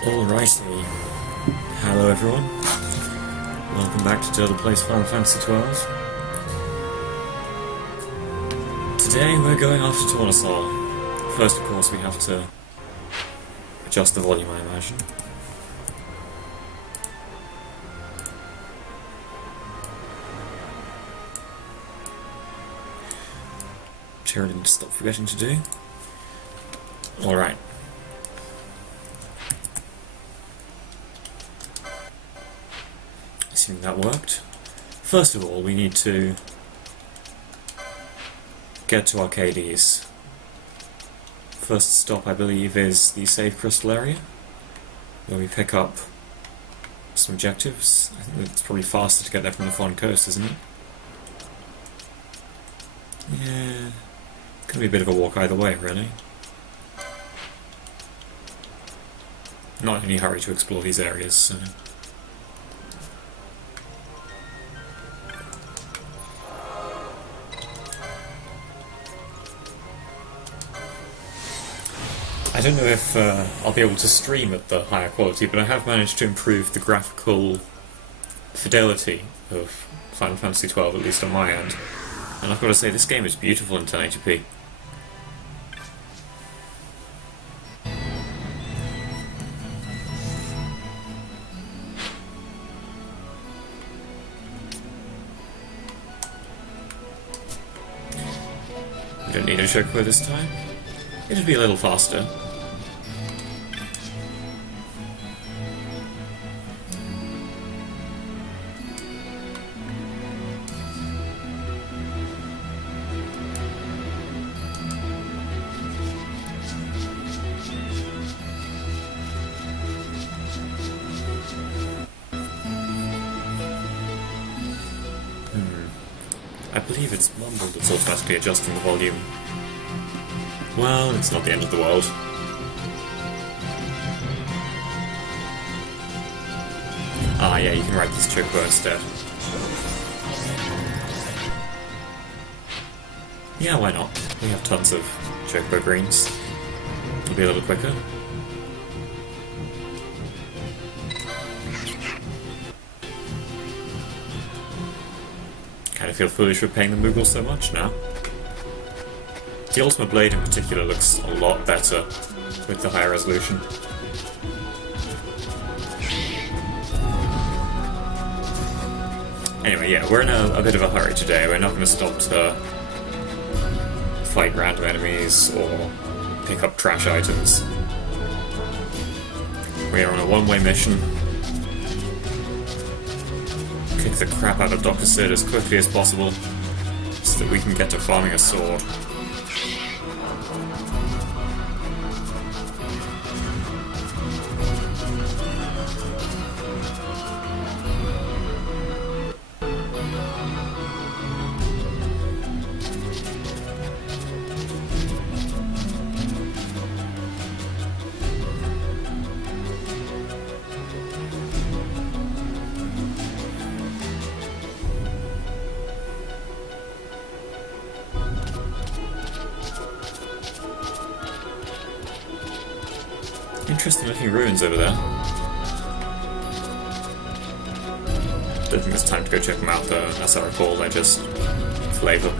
Alrighty. Hello everyone. Welcome back to Dirdle Plays Final Fantasy XII. Today we're going after Tornasol. First, of course, we have to adjust the volume, I imagine. Which I didn't stop forgetting to do. Alright. Assuming that worked. First of all, we need to get to Arcades. First stop, I believe, is the Save Crystal area, where we pick up some objectives. I think it's probably faster to get there from the Fawn Coast, isn't it? Yeah, it's gonna be a bit of a walk either way, really. Not in any hurry to explore these areas, so... I don't know if I'll be able to stream at the higher quality, but I have managed to improve the graphical fidelity of Final Fantasy XII, at least on my end. And I've got to say, this game is beautiful in 1080p. We don't need a chocobo this time. It'll be a little faster. I believe it's mumbled that's automatically adjusting the volume. Well, it's not the end of the world. Ah, yeah, you can write this chocobo instead. Yeah, why not? We have tons of chocobo greens. It'll be a little quicker. Kind of feel foolish for paying the Moogle so much now. The Ultimate Blade in particular looks a lot better with the higher resolution. Anyway, yeah, we're in a bit of a hurry today. We're not going to stop to fight random enemies or pick up trash items. We are on a one-way mission. Kick the crap out of Dr. Sid as quickly as possible so that we can get to farming a sword. Interesting looking ruins over there. Don't think it's time to go check them out though, as I recall, they're just flavour.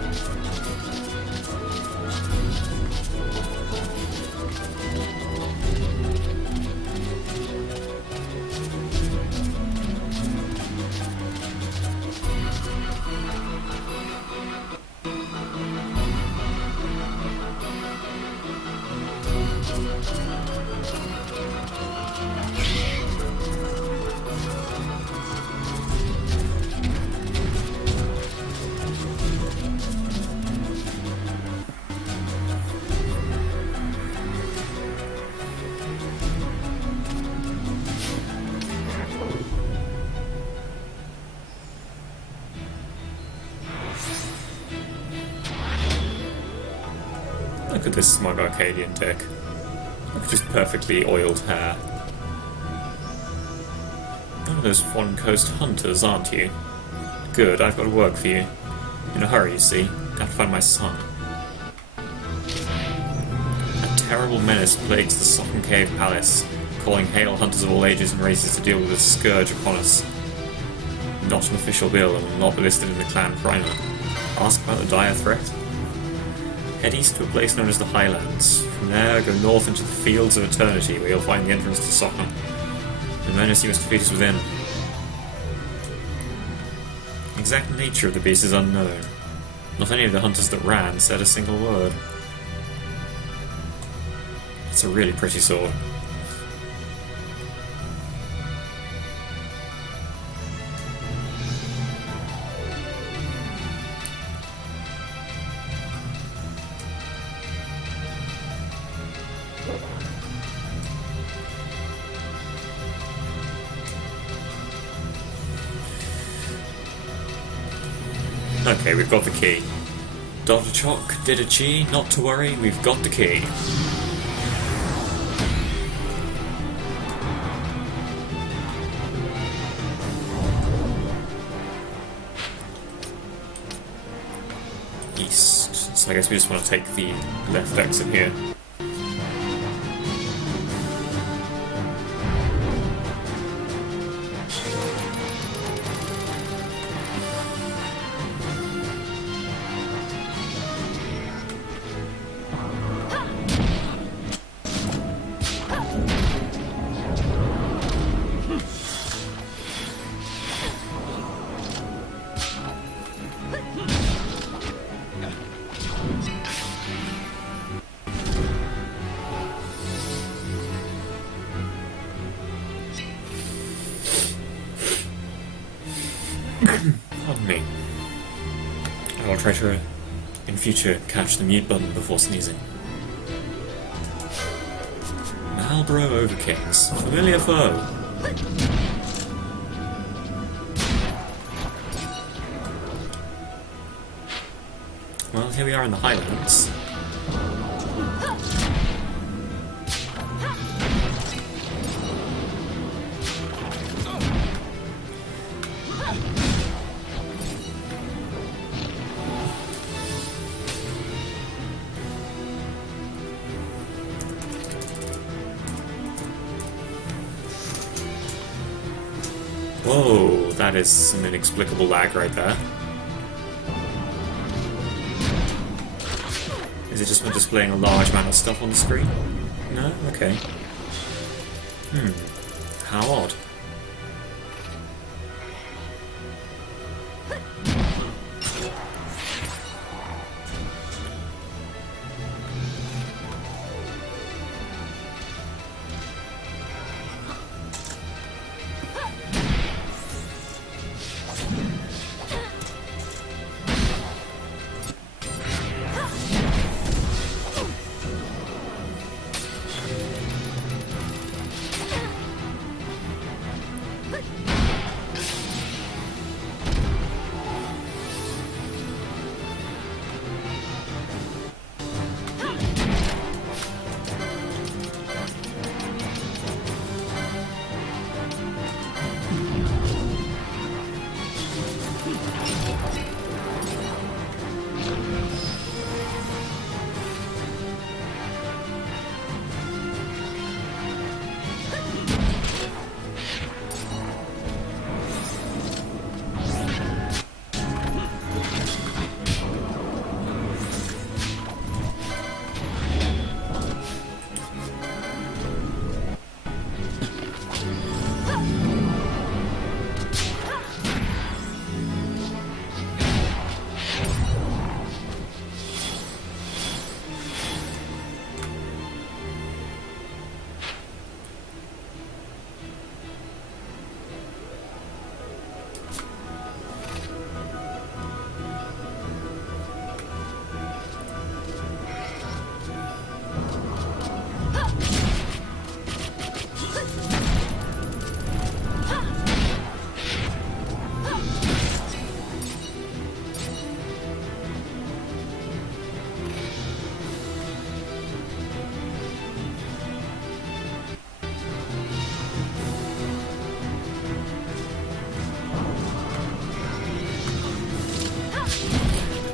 Look at this smug Arcadian dick. Look at his perfectly oiled hair. One of those Fawn Coast hunters, aren't you? Good, I've got to work for you. In a hurry, you see. Gotta find my son. A terrible menace plagues the Socken Cave Palace. calling hail hunters of all ages and races to deal with this scourge upon us. Not an official bill and will not be listed in the clan primer. Ask about the dire threat? Head east to a place known as the Highlands. From there, go north into the Fields of Eternity, where you'll find the entrance to Sockham. The menace you must defeat is within. The exact nature of the beast is unknown. Not any of the hunters that ran said a single word. It's a really pretty sword. Okay, we've got the key. Dot a chock, did a chi, not to worry, we've got the key. East. So I guess we just want to take the left exit here. Pardon me. I will try to, in future, catch the mute button before sneezing. Marlborough Overkings. Familiar foe. Well, here we are in the Highlands. Whoa, that is some inexplicable lag right there. Is it just for displaying a large amount of stuff on the screen? No? Okay. How odd.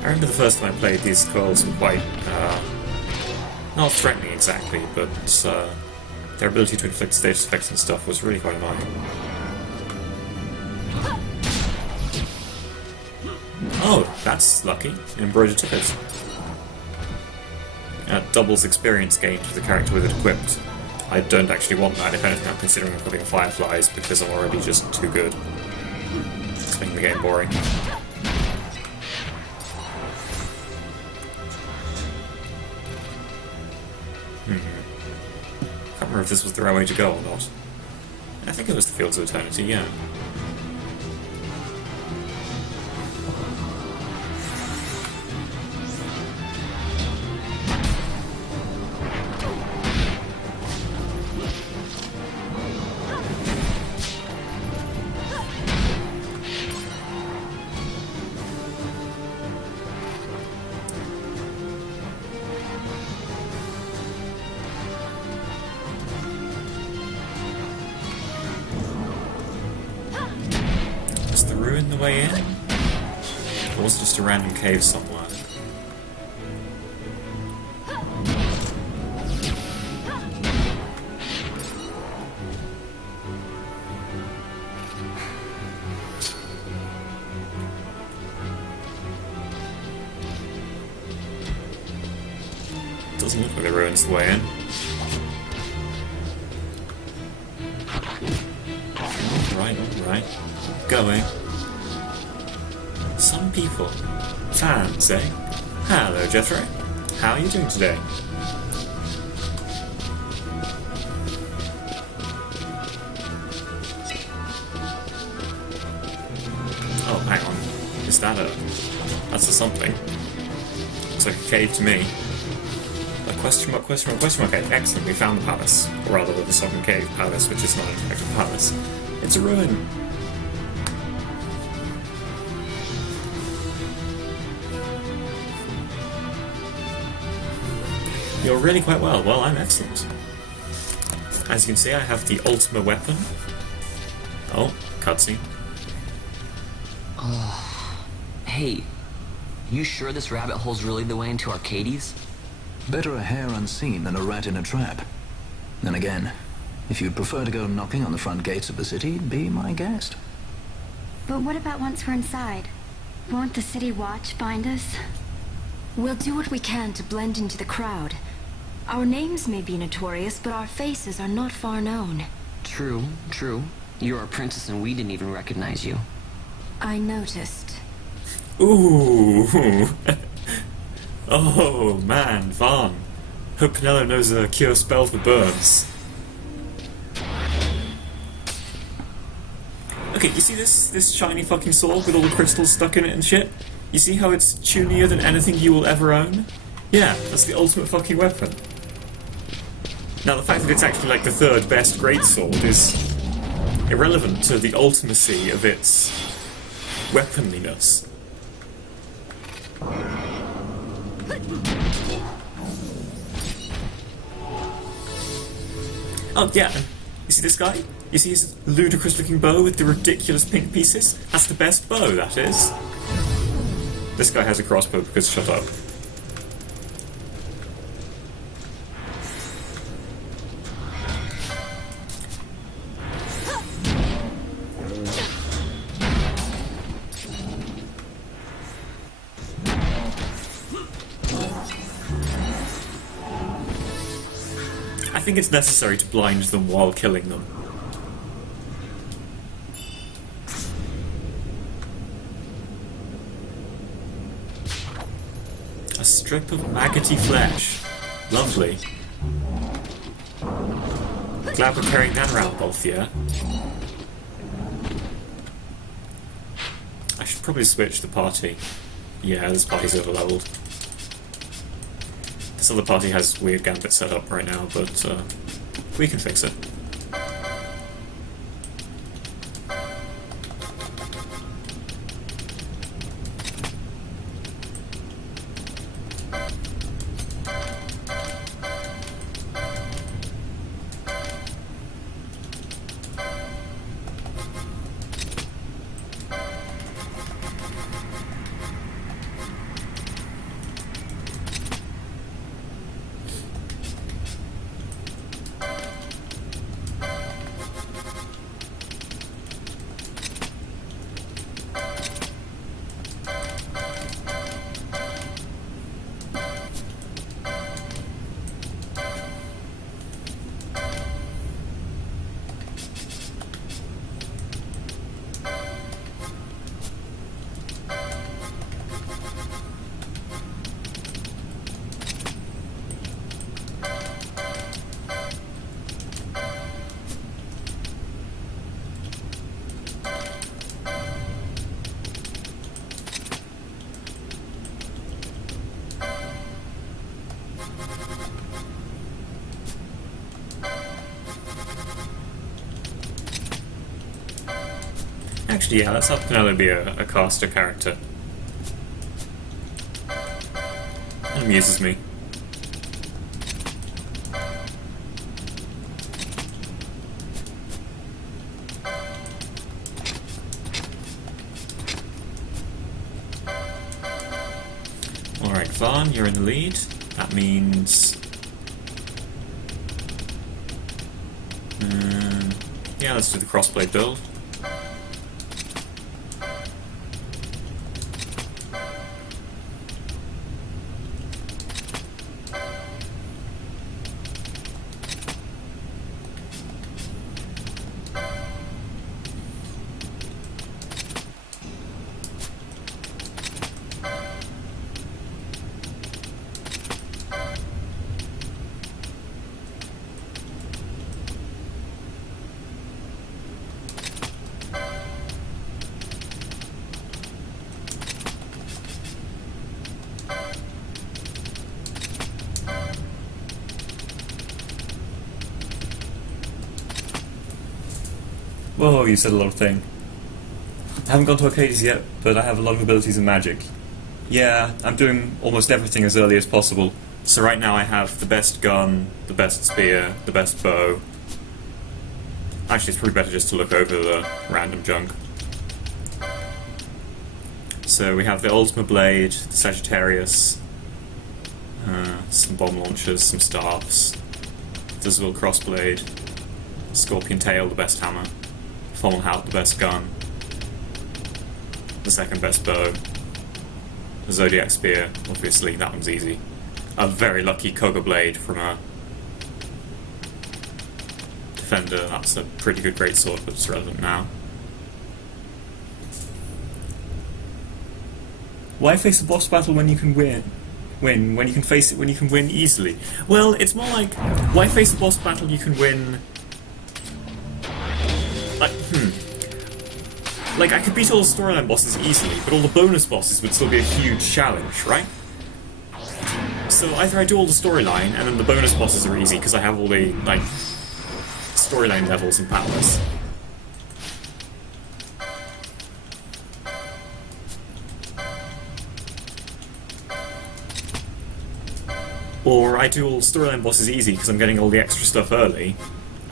I remember the first time I played, these scrolls were quite, not threatening exactly, but Their ability to inflict status effects and stuff was really quite annoying. Oh, that's lucky. An embroidered ticket. Doubles experience gained for the character with it equipped. I don't actually want that. If anything, I'm considering equipping Fireflies because I'm already just too good. It's making the game boring. Can't remember if this was the right way to go or not. I think it was the Fields of Eternity, yeah. The way in? Or was it just a random cave somewhere? Doesn't look like the ruin's the way in. Alright. Going. Some people. Fans, eh? Hello, Jethro. How are you doing today? Oh, hang on. Is that a... That's a something. Looks like a cave to me. A question mark, question mark, question mark. Okay, excellent. We found the palace. Or rather, the Sovereign Cave Palace, which is not in fact a palace. It's a ruin. You're really quite well. Well, I'm excellent. As you can see, I have the ultimate weapon. Oh, cutscene. Hey, you sure this rabbit hole's really the way into Arcades? Better a hare unseen than a rat in a trap. Then again, if you'd prefer to go knocking on the front gates of the city, be my guest. But what about once we're inside? Won't the city watch find us? We'll do what we can to blend into the crowd. Our names may be notorious, but our faces are not far known. True. You're a princess and we didn't even recognize you. I noticed. Ooh. Oh, man, Vaughn. Hope Pinello knows a cure spell for burns. Okay, you see this shiny fucking sword with all the crystals stuck in it and shit? You see how it's chunier than anything you will ever own? Yeah, that's the ultimate fucking weapon. Now, the fact that it's actually like the third best greatsword is irrelevant to the ultimacy of its weaponliness. Oh, yeah, you see this guy? You see his ludicrous-looking bow with the ridiculous pink pieces? That's the best bow, that is. This guy has a crossbow because shut up. I think it's necessary to blind them while killing them. A strip of maggoty flesh. Lovely. Glad we're carrying that around, Bolthia. I should probably switch the party. Yeah, this party's over-leveled. This other party has weird gambits set up right now, but we can fix it. Actually, yeah, let's have Penelope be a caster character. It amuses me. Alright, Vaughn, you're in the lead. That means... yeah, let's do the crossblade build. Whoa, you said a lot of things. I haven't gone to Arcades yet, but I have a lot of abilities in magic. Yeah, I'm doing almost everything as early as possible. So right now I have the best gun, the best spear, the best bow. Actually, it's probably better just to look over the random junk. So we have the Ultima Blade, the Sagittarius, some bomb launchers, some staffs, the Zul Crossblade, Scorpion Tail, the best hammer, Fommelhaut, the best gun, the second best bow, the Zodiac Spear, obviously, that one's easy. A very lucky Koga Blade from a Defender, that's a pretty good greatsword, but it's relevant now. Why face a boss battle when you can win? When you can face it when you can win easily? Well, it's more like, why face a boss battle you can win... Like, I could beat all the storyline bosses easily, but all the bonus bosses would still be a huge challenge, right? So either I do all the storyline, and then the bonus bosses are easy, because I have all the, like, storyline levels in Palace. Or I do all the storyline bosses easy, because I'm getting all the extra stuff early,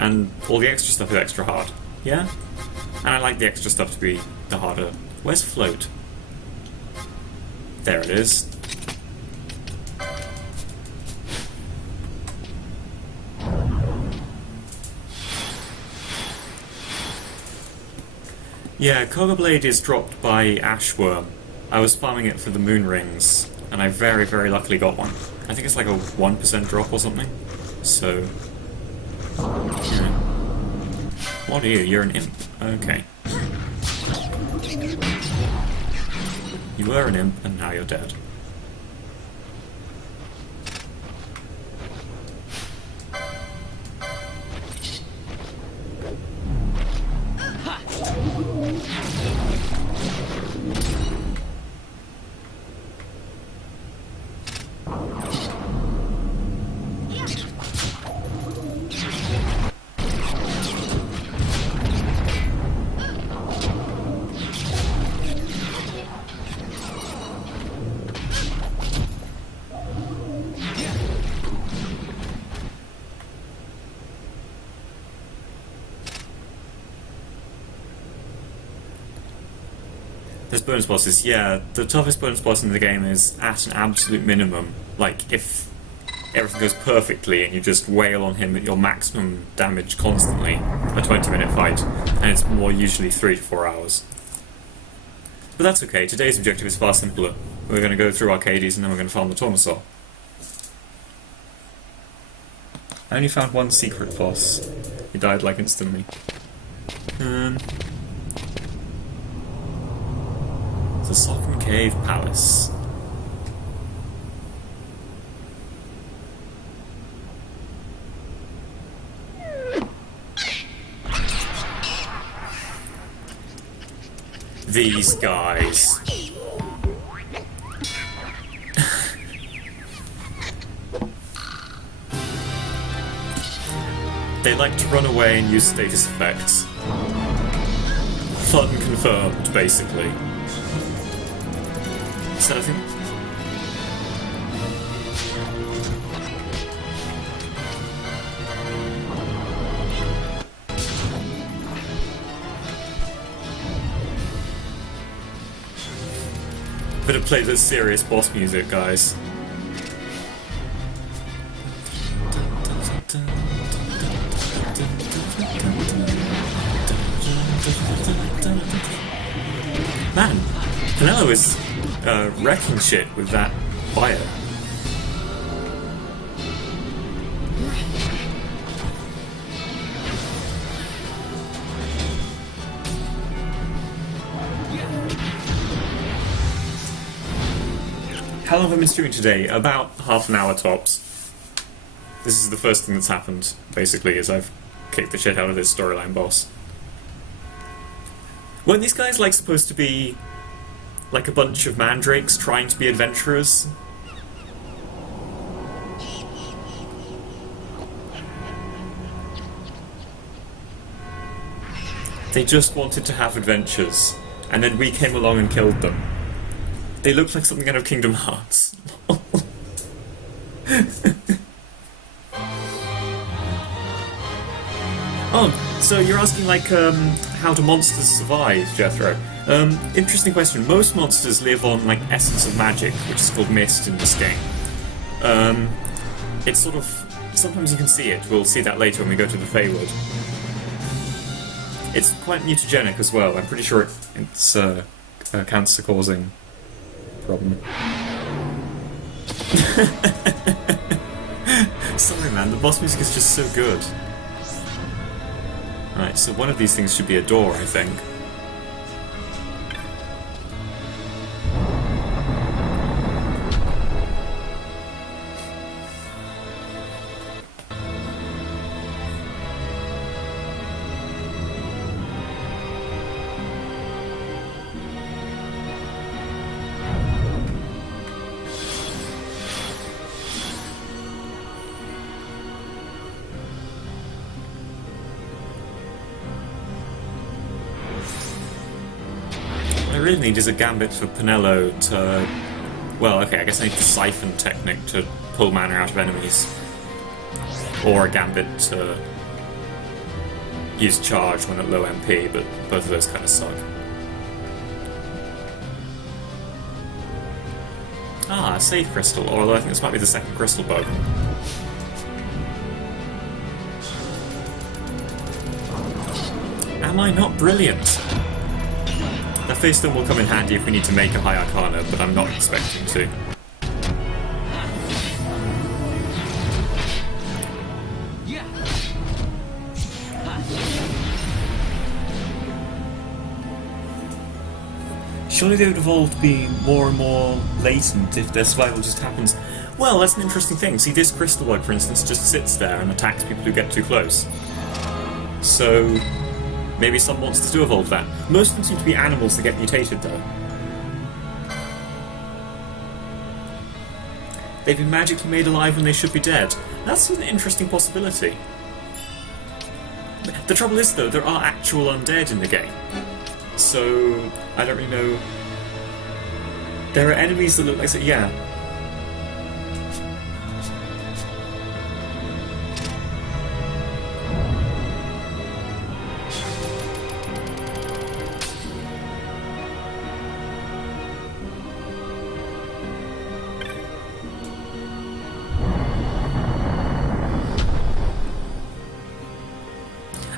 and all the extra stuff is extra hard. Yeah? And I like the extra stuff to be the harder. Where's Float? There it is. Yeah, Koga Blade is dropped by Ashworm. I was farming it for the moon rings, and I very, very luckily got one. I think it's like a 1% drop or something. So... yeah. What are you? You're an imp. Okay. You were an imp, and now you're dead. There's bonus bosses, yeah. The toughest bonus boss in the game is at an absolute minimum. Like, if everything goes perfectly and you just wail on him at your maximum damage constantly, a 20-minute fight, and it's more usually 3 to 4 hours. But that's okay, today's objective is far simpler. We're going to go through Arcades and then we're going to farm the Tomasaur. I only found one secret boss. He died like instantly. The Socken Cave Palace. These guys. They like to run away and use status effects. Fun confirmed, basically. So I think... Better play the serious boss music, guys. Man, Pinello is wrecking shit with that bio. How long have I been streaming today? About half an hour tops. This is the first thing that's happened, basically, as I've kicked the shit out of this storyline boss. Weren't these guys, like, supposed to be like a bunch of mandrakes trying to be adventurers? They just wanted to have adventures, and then we came along and killed them. They look like something out of Kingdom Hearts. Oh, so you're asking, like, how do monsters survive, Jethro? Interesting question. Most monsters live on, like, essence of magic, which is called mist in this game. It's sort of... Sometimes you can see it. We'll see that later when we go to the Feywood. It's quite mutagenic as well. I'm pretty sure it's a cancer-causing problem. Sorry, man. The boss music is just so good. Right, so one of these things should be a door, I think. What I really need is a gambit for Pinello to... Well, okay, I guess I need the siphon technique to pull mana out of enemies. Or a gambit to use charge when at low MP, but both of those kind of suck. Ah, a save crystal, although I think this might be the second crystal bug. Am I not brilliant? That face stone will come in handy if we need to make a high arcana, but I'm not expecting to. Surely they would evolve to be more and more latent if their survival just happens. Well, that's an interesting thing. See, this crystal bug, for instance, just sits there and attacks people who get too close. So... maybe some monsters do evolve that. Most of them seem to be animals that get mutated, though. They've been magically made alive when they should be dead. That's an interesting possibility. The trouble is, though, there are actual undead in the game. So, I don't really know... There are enemies that look like... yeah.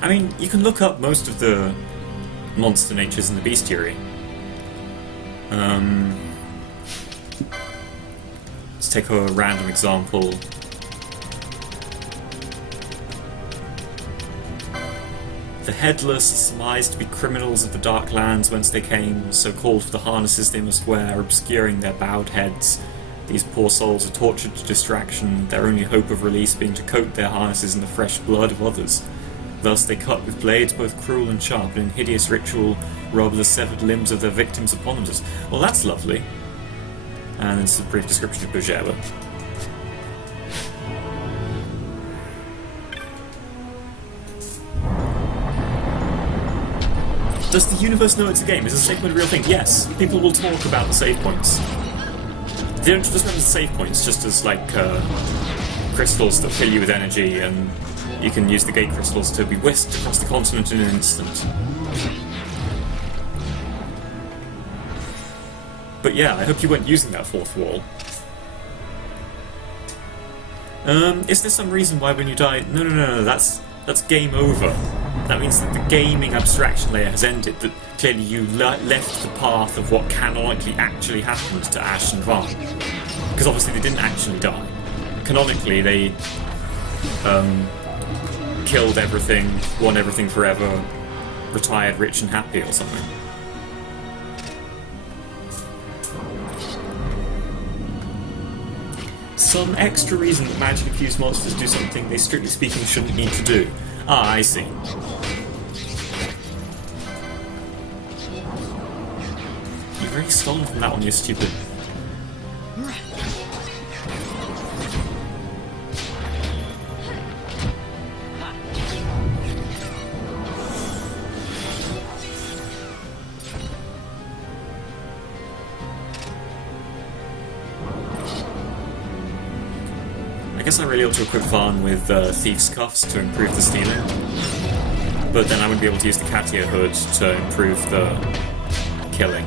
I mean, you can look up most of the monster natures in the bestiary. Let's take a random example. The headless, surmised to be criminals of the dark lands whence they came, so called for the harnesses they must wear, obscuring their bowed heads. These poor souls are tortured to distraction, their only hope of release being to coat their harnesses in the fresh blood of others. Thus they cut with blades both cruel and sharp, and in hideous ritual rub the severed limbs of their victims upon us. Well, that's lovely. And it's a brief description of Bojela. Does the universe know it's a game? Is a save point a real thing? Yes. People will talk about the save points. They don't just remember the save points just as, like, crystals that fill you with energy, and you can use the gate crystals to be whisked across the continent in an instant. But yeah, I hope you weren't using that fourth wall. Is there some reason why when you die... No, that's game over. That means that the gaming abstraction layer has ended, that clearly you left the path of what canonically actually happened to Ash and Vaughn. Because obviously they didn't actually die. Canonically, they killed everything, won everything forever, retired rich and happy or something. Some extra reason that magic-infused monsters do something they strictly speaking shouldn't need to do. Ah, I see. You've already stolen from that one, you stupid... I guess I really ought to equip Vaughn with Thief's Cuffs to improve the stealing. But then I wouldn't be able to use the Katia Hood to improve the killing.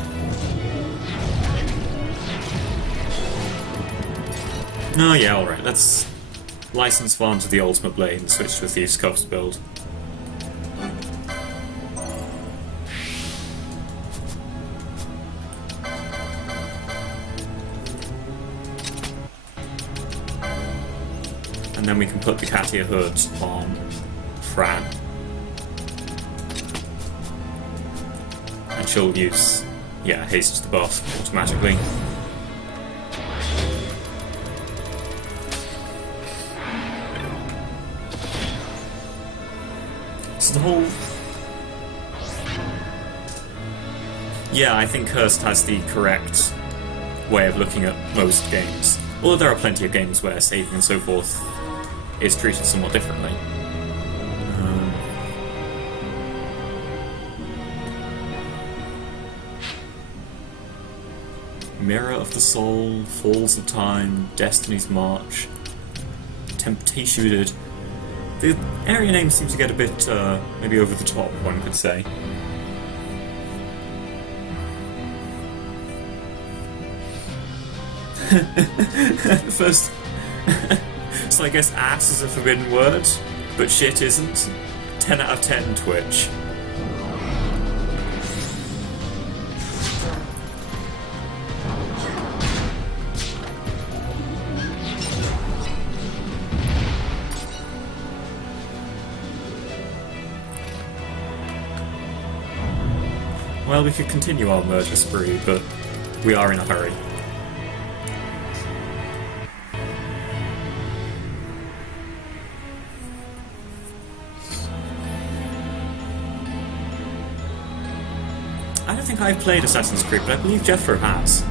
No, yeah, alright, let's license Vaughn to the Ultimate Blade and switch to a Thief's Cuffs build. And then we can put the Katia Hood on Fran. And she'll use, yeah, haste the buff automatically. So the whole... Yeah, I think Hurst has the correct way of looking at most games. Although there are plenty of games where saving and so forth is treated somewhat differently. Mirror of the Soul, Falls of Time, Destiny's March, Temptation. The area names seem to get a bit, maybe over the top, one could say. First... So I guess ass is a forbidden word, but shit isn't. 10 out of 10 Twitch. Well, we could continue our murder spree, but we are in a hurry. I don't think I've played Assassin's Creed, but I believe Jethro has.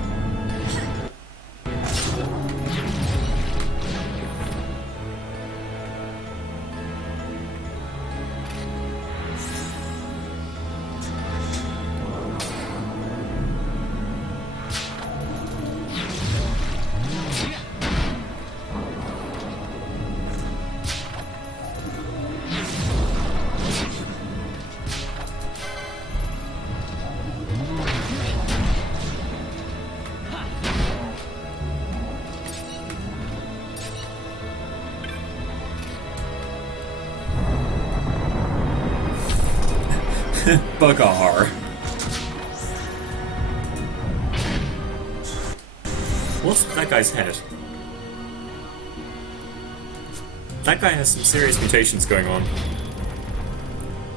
Bugger. What's with that guy's head? That guy has some serious mutations going on.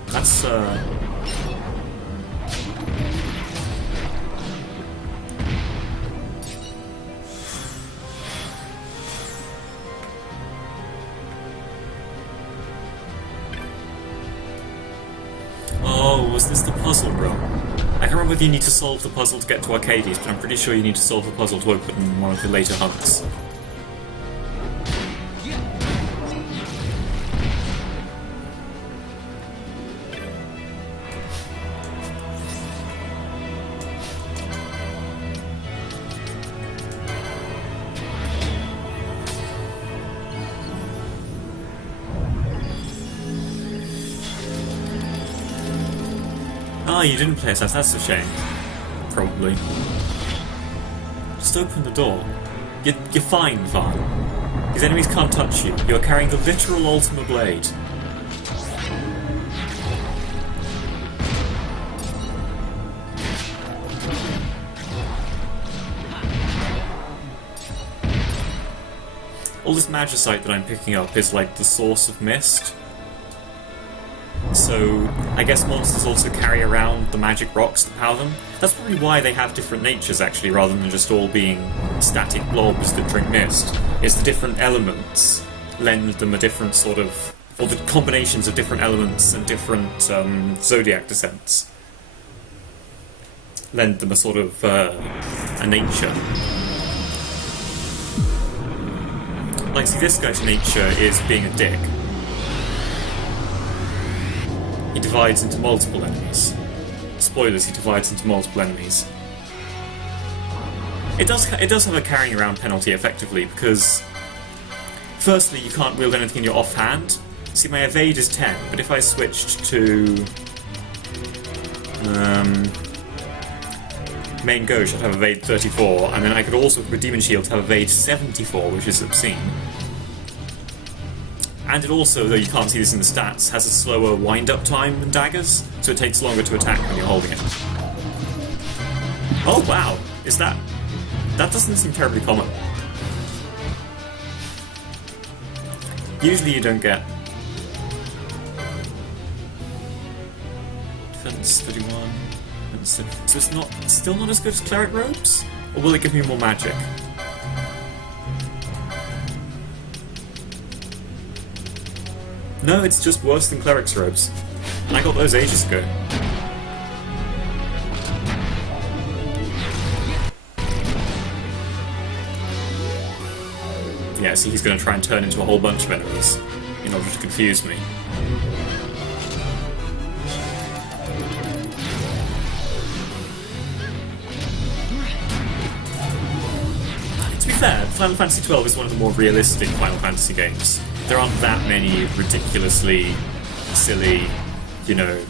That's, Oh, was this the puzzle room? I can't remember whether you need to solve the puzzle to get to Arcades, but I'm pretty sure you need to solve the puzzle to open one of the later hunts. Oh, you didn't play SS, that's a shame. Probably. Just open the door. You're fine, Varn. These enemies can't touch you. You're carrying the literal Ultima Blade. All this magicite that I'm picking up is like the source of mist. So, I guess monsters also carry around the magic rocks that power them. That's probably why they have different natures, actually, rather than just all being static blobs that drink mist. It's the different elements lend them a different sort of... or the combinations of different elements and different zodiac descents lend them a sort of a nature. Like, see, this guy's nature is being a dick. He divides into multiple enemies. Spoilers, he divides into multiple enemies. It does have a carrying around penalty, effectively, because... Firstly, you can't wield anything in your offhand. See, my evade is 10, but if I switched to... main gauche, I'd have evade 34, and then I could also, with Demon Shield, have evade 74, which is obscene. And it also, though you can't see this in the stats, has a slower wind-up time than daggers, so it takes longer to attack when you're holding it. Oh wow! Is that... That doesn't seem terribly common. Usually you don't get... Defense 31... So it's not, still not as good as Cleric Robes? Or will it give me more magic? No, it's just worse than Cleric's Robes. I got those ages ago. Yeah, see, he's going to try and turn into a whole bunch of enemies in order to confuse me. To be fair, Final Fantasy XII is one of the more realistic Final Fantasy games. There aren't that many ridiculously silly, you know...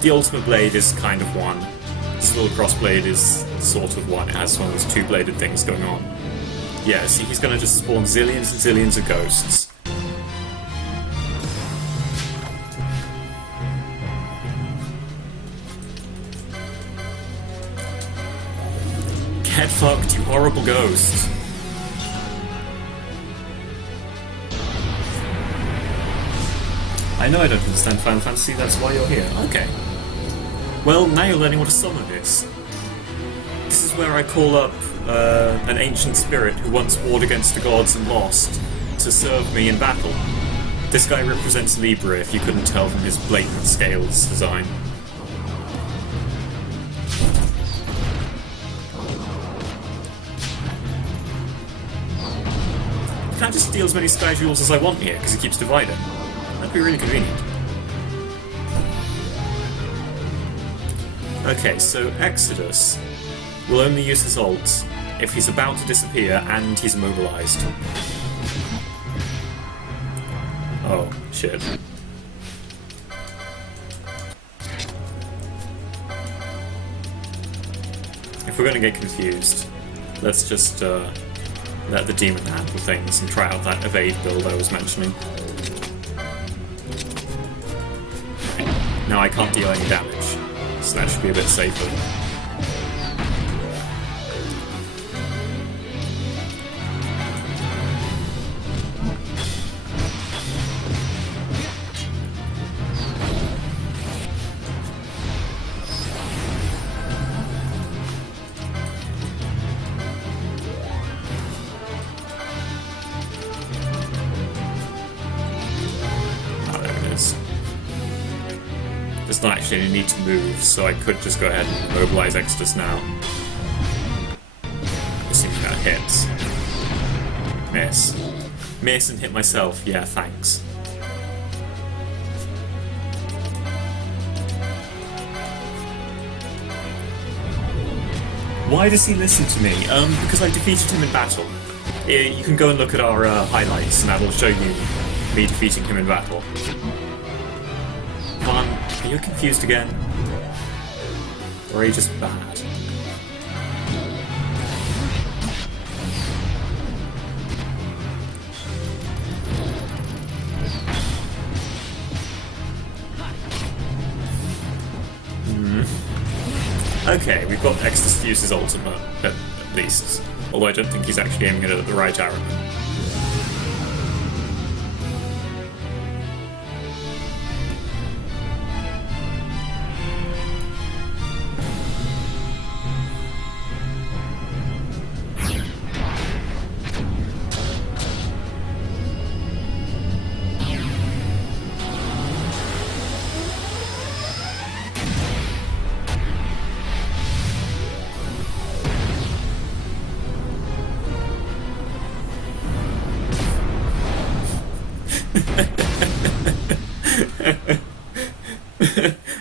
The Ultimate Blade is kind of one. This little crossblade is sort of one. It has one of those two-bladed things going on. Yeah, see, he's going to just spawn zillions and zillions of ghosts. Get fucked, you horrible ghost. I know I don't understand Final Fantasy, that's why you're here. Okay. Well, now you're learning what a summon is. This is where I call up an ancient spirit who once warred against the gods and lost to serve me in battle. This guy represents Libra, if you couldn't tell from his blatant scales design. I can't just steal as many Sky Jewels as I want here, because he keeps dividing. That'd be really convenient. Okay, so Exodus will only use his ult if he's about to disappear and he's immobilized. Oh, shit. If we're gonna get confused, let's just let the demon handle things and try out that evade build I was mentioning. Now I can't deal any damage, so that should be a bit safer. There's not actually any need to move, so I could just go ahead and mobilize Exodus now. Assuming that hits. Miss. Miss and hit myself, yeah, thanks. Why does he listen to me? Because I defeated him in battle. You can go and look at our highlights, and that'll show you me defeating him in battle. Come on, are you confused again? Or are you just bad? Okay, we've got Exodus' ultimate, at least. Although I don't think he's actually aiming it at the right arrow.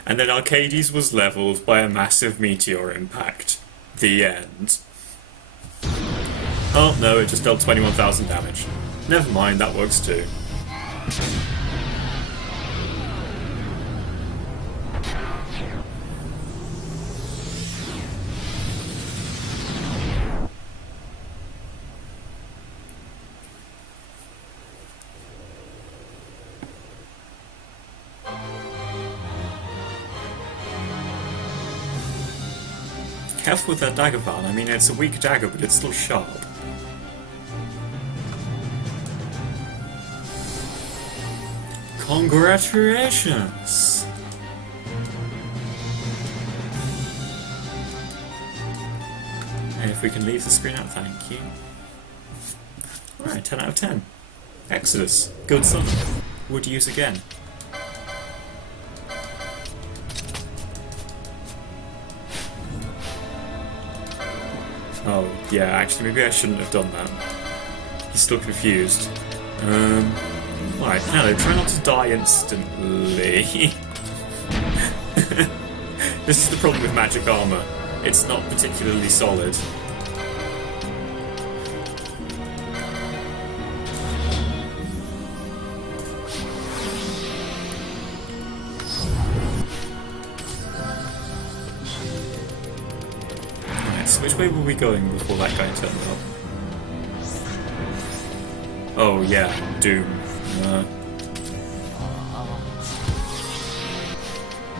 And then Arcades was leveled by a massive meteor impact. The end. Oh no, it just dealt 21,000 damage. Never mind, that works too. Careful with that dagger, Van. I mean, it's a weak dagger, but it's still sharp. Congratulations! And if we can leave the screen out, thank you. Alright, 10 out of 10. Exodus. Good summon. Would use again. Oh, yeah, actually, maybe I shouldn't have done that. He's still confused. Right, no, try not to die instantly. This is the problem with magic armor. It's not particularly solid. So which way were we going before that guy turned up? Oh yeah, Doom.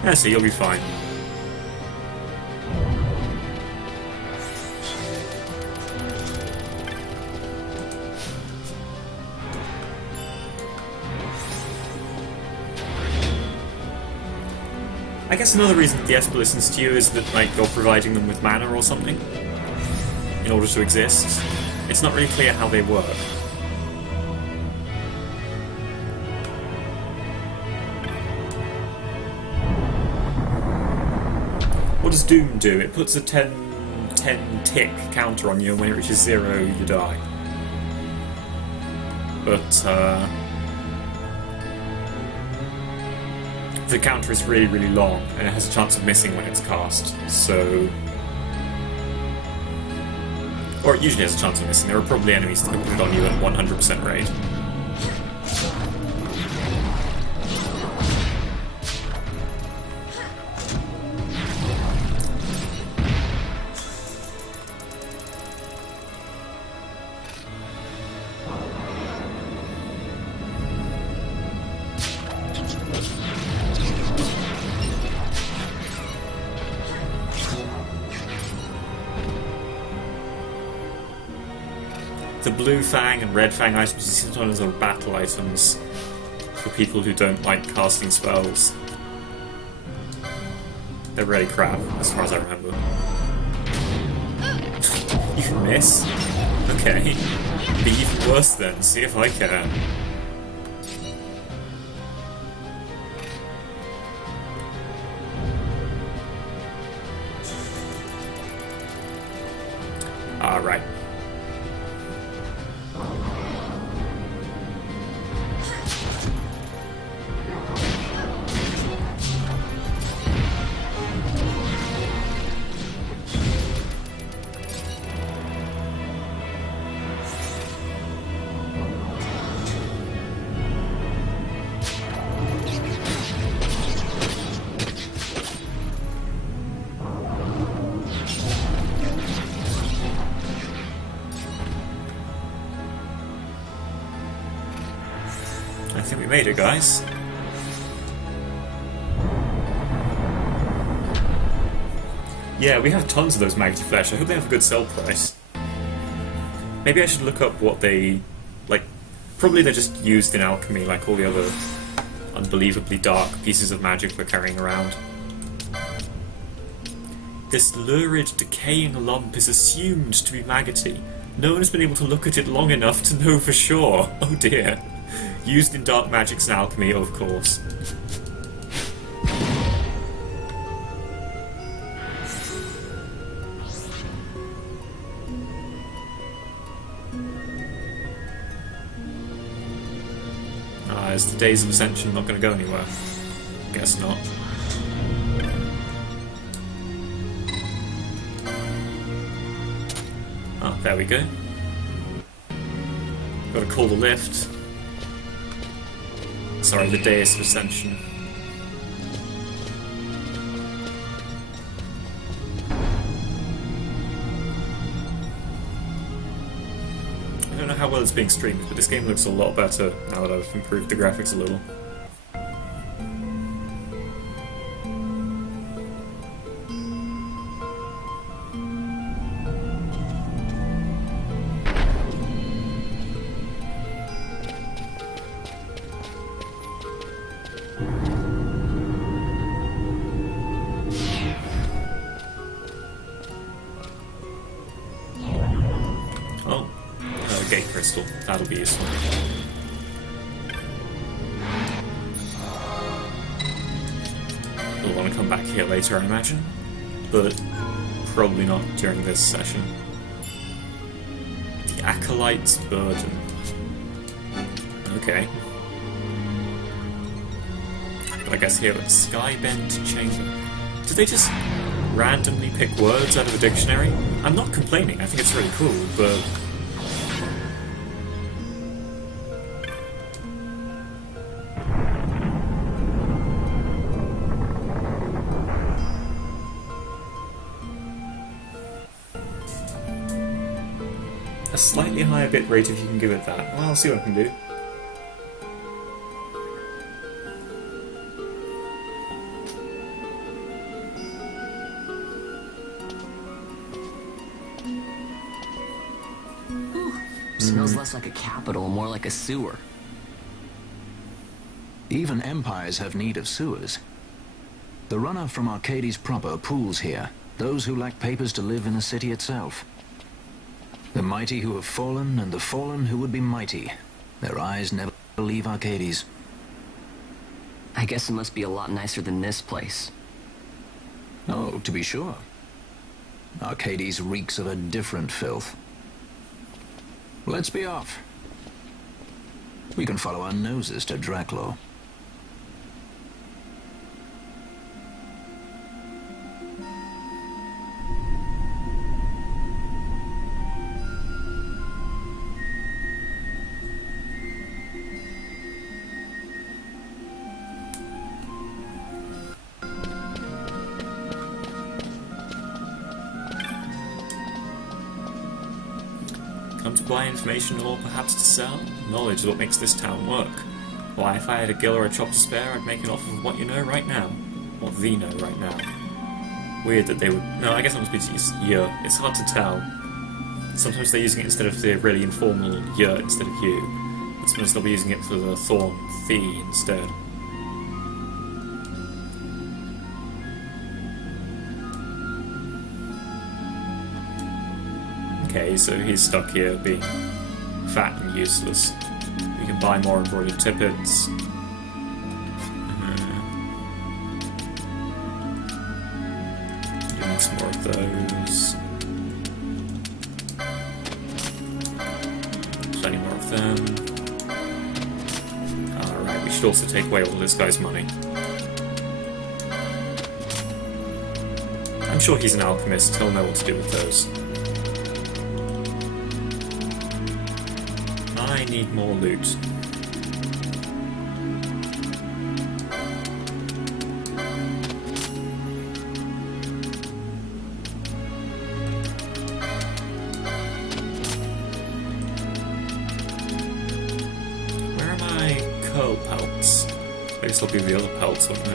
Yeah, so you'll be fine. I guess another reason that the Esper listens to you is that, like, you're providing them with mana or something in order to exist. It's not really clear how they work. What does Doom do? It puts a 10 tick counter on you, and when it reaches 0, you die. But, the counter is really, really long, and it has a chance of missing when it's cast, so... Or it usually has a chance of missing. There are probably enemies that can put it on you at 100% rate. The blue fang and red fang items sometimes are battle items for people who don't like casting spells. They're really crap, as far as I remember. You can miss? Okay. Be even worse then, see if I can. Alright. think we made it, guys. Yeah, we have tons of those maggoty flesh. I hope they have a good sell price. Maybe I should look up what they... like, probably they're just used in alchemy like all the other unbelievably dark pieces of magic we're carrying around. This lurid, decaying lump is assumed to be maggoty. No one has been able to look at it long enough to know for sure. Oh dear. Used in dark magics and alchemy, of course. Is the Days of Ascension not going to go anywhere? Guess not. Oh, there we go. Got to call the lift. Sorry, the Days of Ascension. I don't know how well it's being streamed, but this game looks a lot better now that I've improved the graphics a little. Gate crystal. That'll be useful. We'll want to come back here later, I imagine, but probably not during this session. The Acolyte's Burden. Okay. But I guess here at Skybent Chamber. Did they just randomly pick words out of a dictionary? I'm not complaining, I think it's really cool, but... a slightly higher bit rate if you can give it that. Well, I'll see what I can do. Smells less like a capital, more like a sewer. Even empires have need of sewers. The runoff from Arcades proper pools here, those who lack papers to live in the city itself. The mighty who have fallen, and the fallen who would be mighty. Their eyes never leave Arcades. I guess it must be a lot nicer than this place. Oh, to be sure. Arcades reeks of a different filth. Let's be off. We can follow our noses to Draclo. To buy information or perhaps to sell? Knowledge is what makes this town work. Why, if I had a gill or a chop to spare, I'd make an offer of what you know right now. What thee know right now. Weird that they would... No, I guess that must be to use you. It's hard to tell. Sometimes they're using it instead of the really informal you instead of you. But sometimes they'll be using it for the thorn thee instead. Okay, so he's stuck here being fat and useless. We can buy more embroidered tippets. Doing some more of those. Plenty more of them. Alright, we should also take away all this guy's money. I'm sure he's an alchemist, he'll know what to do with those. I need more loot. Where are my coal I guess I'll do the other pelts, won't I?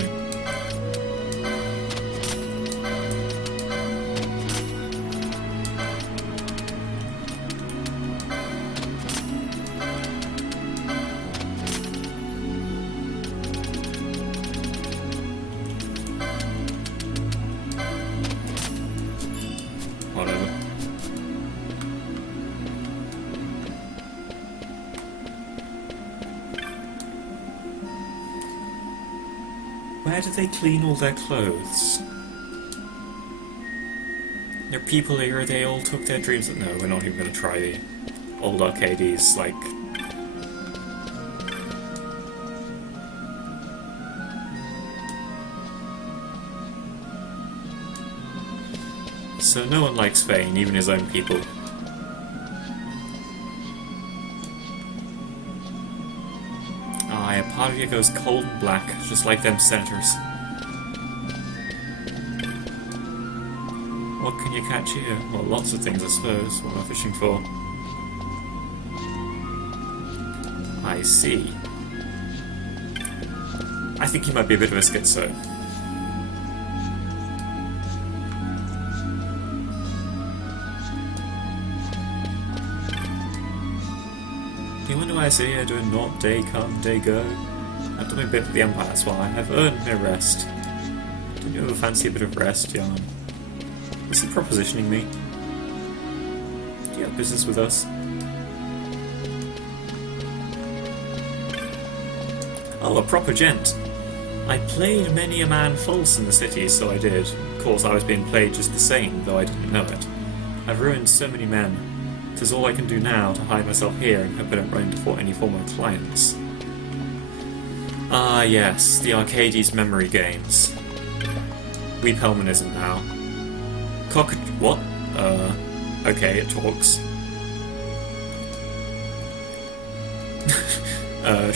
Whatever. Where do they clean all their clothes? There are people here, they all took their dreams. No, we're not even going to try the old arcades, like... So no one likes Spain, even his own people. Aye, a part of you goes cold and black, just like them senators. What can you catch here? Well, lots of things, I suppose. What am I fishing for? I see. I think he might be a bit of a schizo. You wonder why I sit here doing naught, day come, day go? I've done a bit for the Empire, that's why. I've earned my rest. Don't you ever fancy a bit of rest, Jan? Is he propositioning me? Do you have business with us? Oh, a proper gent. I played many a man false in the city, so I did. Of course, I was being played just the same, though I didn't know it. I've ruined so many men. 'Tis all I can do now to hide myself here and hope I don't run into any former clients. Ah, yes, the Arcades memory games. Weep Helmanism now. What? Okay, it talks.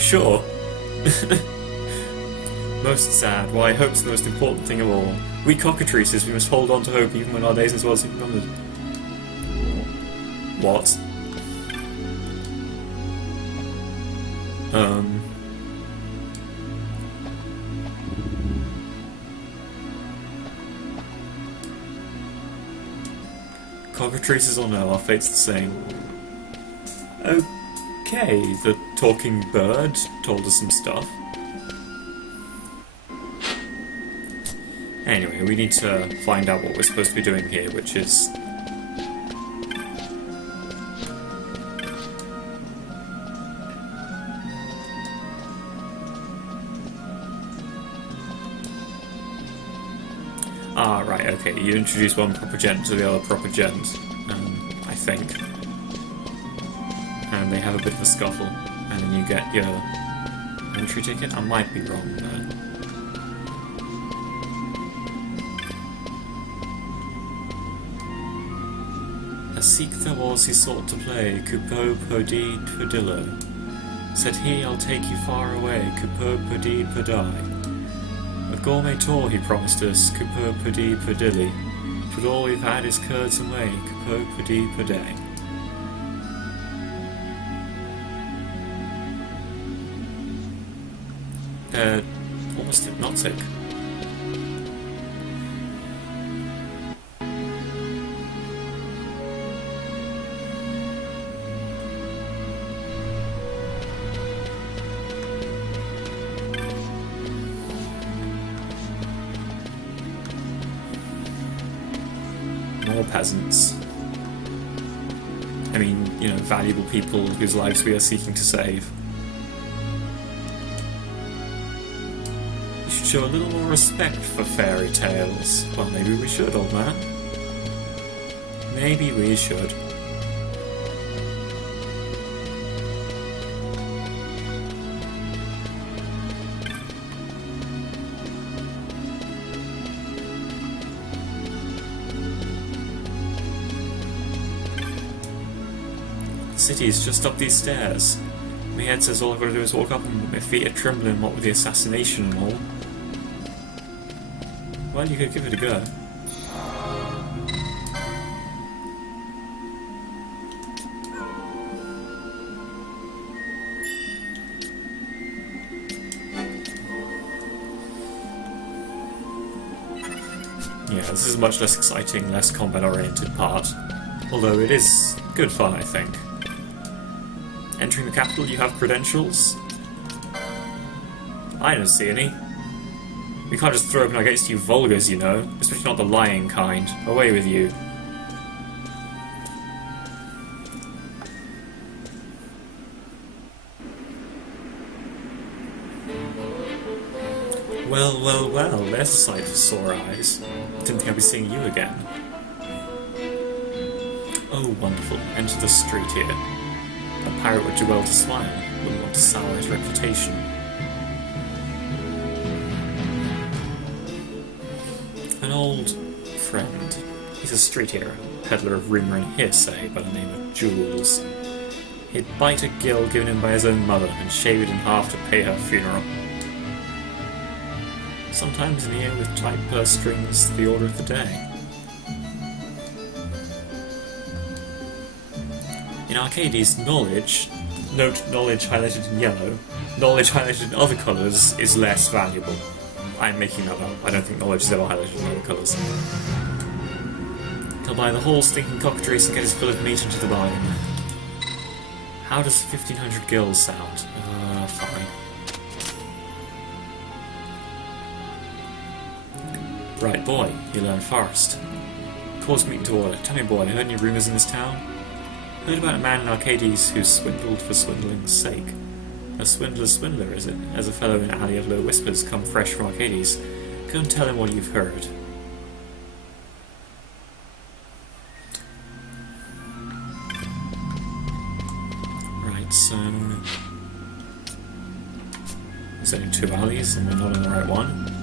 Sure. Most sad. Why, hope's the most important thing of all. We cockatrices, we must hold on to hope even when our days as well seem numbered. What? Cockatrices or no, our fate's the same. Okay, the talking bird told us some stuff. Anyway, we need to find out what we're supposed to be doing here, which is... Ah, right, okay, you introduce one proper gent to the other proper gent, I think. And they have a bit of a scuffle, and then you get your entry ticket. I might be wrong there. A Sikh there was he sought to play, Kupo Podi Pudillo. Said he, I'll take you far away, Kupo Podi Pudai. A gourmet tour he promised us, Kupo Pudi Pudilly. But all we've had is curds and whey, Kupo Pudi Puday. Almost hypnotic. More peasants. I mean, you know, valuable people whose lives we are seeking to save. You should show a little more respect for fairy tales. Well, maybe we should, old man. Maybe we should. The city is just up these stairs. My head says all I've got to do is walk up and my feet are trembling, what with the assassination and all. Well, you could give it a go. this is a much less exciting, less combat-oriented part. Although it is good fun, I think. Entering the capital, you have credentials? I don't see any. We can't just throw open our gates to you Volgas, you know. Especially not the lying kind. Away with you. Well, well, well, there's a sight for sore eyes. Didn't think I'd be seeing you again. Oh, wonderful. Enter the street here. A pirate would do well to smile. Wouldn't want to sour his reputation. An old friend. He's a street hero, peddler of rumour and hearsay by the name of Jules. He'd bite a gill given him by his own mother and shave it in half to pay her funeral. Sometimes in here with tight purse strings, the order of the day. In Arcades, knowledge, note knowledge highlighted in yellow, knowledge highlighted in other colours is less valuable. I'm making that up. I don't think knowledge is ever highlighted in other colours. He'll buy the whole stinking cockatrice and get his fill of meat into the bargain. How does 1500 gills sound? Fine. Right, boy, you learn first. Calls meeting to order. Tell me, boy, heard any rumours in this town? Heard about a man in Arcades who swindled for swindling's sake. A swindler's swindler, is it? As a fellow in Alley of Low Whispers come fresh from Arcades. Go and tell him what you've heard. Right, so... there's only 2 alleys and we're not on the right one.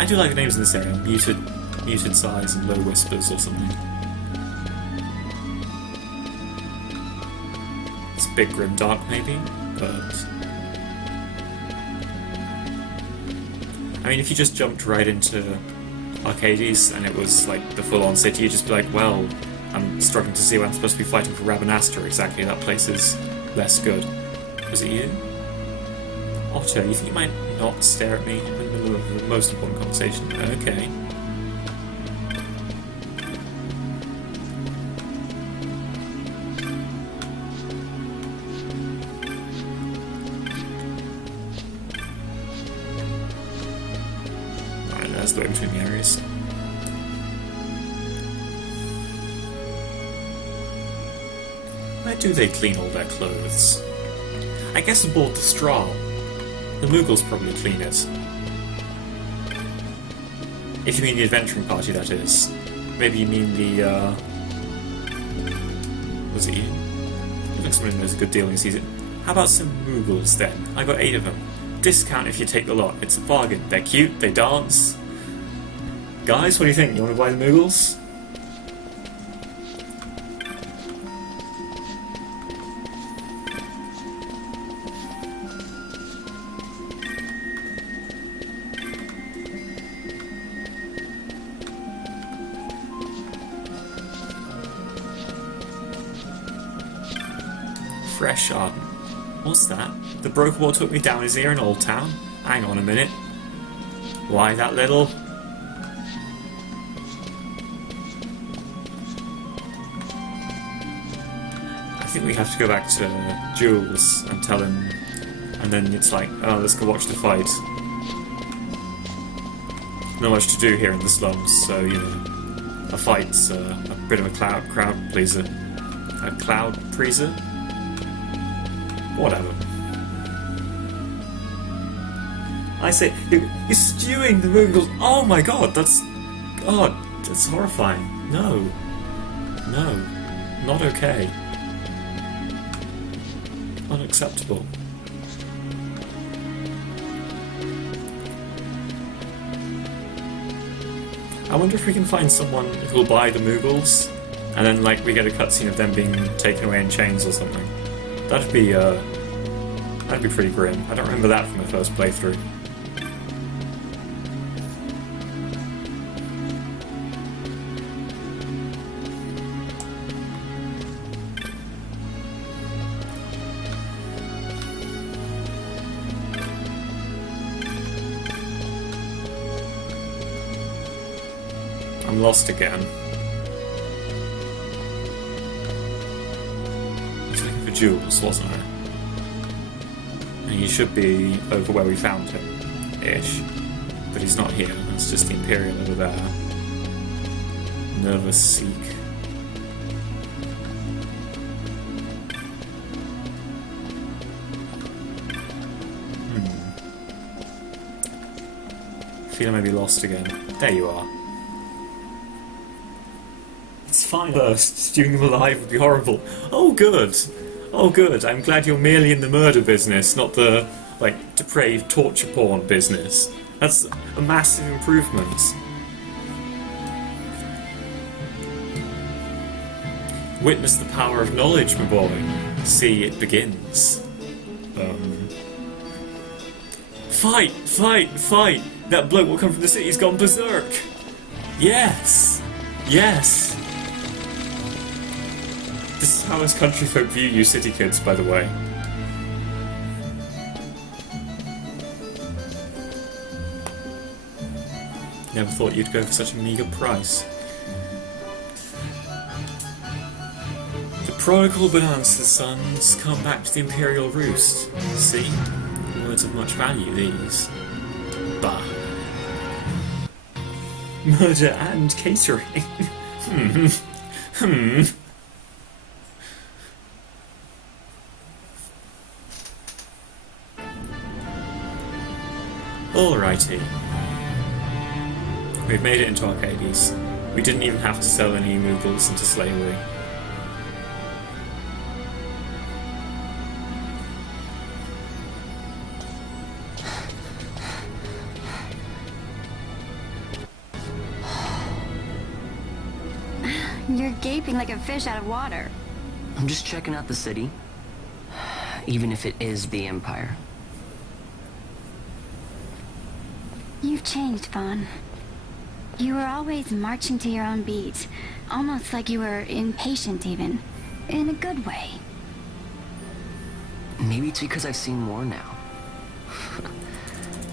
I do like the names in this area. Muted Sighs and Low Whispers or something. It's a bit grim dark maybe, but... I mean, if you just jumped right into Arcades and it was like the full-on city, you'd just be like, well, I'm struggling to see why I'm supposed to be fighting for Rabanastre exactly. That place is less good. Was it you? Otter, you think you might not stare at me in the middle of the most important conversation? Okay. Alright, that's the way between the areas. Where do they clean all their clothes? I guess aboard the straw. The Mughals probably clean it. If you mean the adventuring party, that is. Maybe you mean the, was it you? I think someone knows a good deal when he sees it. How about some Mughals, then? I got 8 of them. Discount if you take the lot. It's a bargain. They're cute, they dance. Guys, what do you think? You want to buy the Mughals? Fresh Arden. What's that? The broker boy took me down his ear in Old Town? Hang on a minute. Why that little? I think we have to go back to Jules and tell him, and then it's like, oh, let's go watch the fight. Not much to do here in the slums, so, you know, a fight's a bit of a crowd pleaser. A cloud pleaser? Whatever. I say, you're stewing the Mughals. Oh my god, that's horrifying. No. No. Not okay. Unacceptable. I wonder if we can find someone who'll buy the Mughals, and then, like, we get a cutscene of them being taken away in chains or something. That'd be pretty grim. I don't remember that from the first playthrough. I'm lost again. I was looking for Jules, wasn't I? And he should be over where we found him, ish. But he's not here. That's just the Imperial over there. Nervous Seek. I feel I may be lost again. There you are. It's fine first. Stewing them alive would be horrible. Oh, good. Oh, good. I'm glad you're merely in the murder business, not the, like, depraved torture porn business. That's a massive improvement. Witness the power of knowledge, my boy. See, it begins. Fight! Fight! Fight! That bloke will come from the city. He's gone berserk. Yes! Yes! This is how us country folk view you city kids, by the way. Never thought you'd go for such a meagre price. The prodigal Bonanza's sons come back to the Imperial Roost. See? Words of much value, these. Bah. Murder and catering. Alrighty. We've made it into Arcades. We didn't even have to sell any Moogles into slavery. You're gaping like a fish out of water. I'm just checking out the city. Even if it is the Empire. You've changed, Vaughn. You were always marching to your own beat. Almost like you were impatient, even. In a good way. Maybe it's because I've seen more now.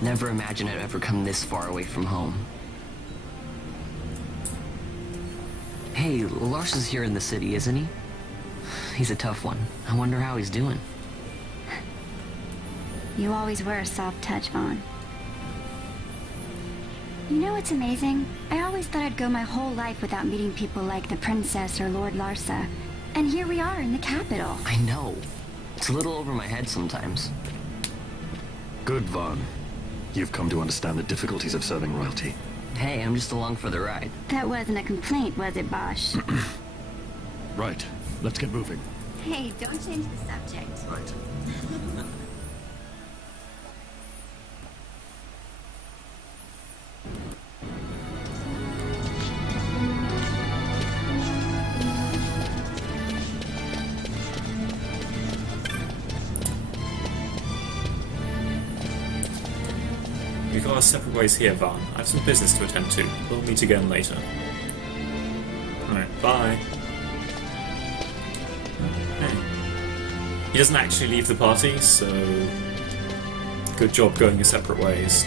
Never imagined I'd ever come this far away from home. Hey, Lars is here in the city, isn't he? He's a tough one. I wonder how he's doing. You always were a soft touch, Vaughn. You know what's amazing? I always thought I'd go my whole life without meeting people like the Princess or Lord Larsa. And here we are in the capital. I know. It's a little over my head sometimes. Good, Vaughn. You've come to understand the difficulties of serving royalty. Hey, I'm just along for the ride. That wasn't a complaint, was it, Bosch? Right. Let's get moving. Hey, don't change the subject. Right. We've got our separate ways here, Vaughn. I have some business to attend to. We'll meet again later. Alright, bye. Hey. He doesn't actually leave the party, so... good job going your separate ways.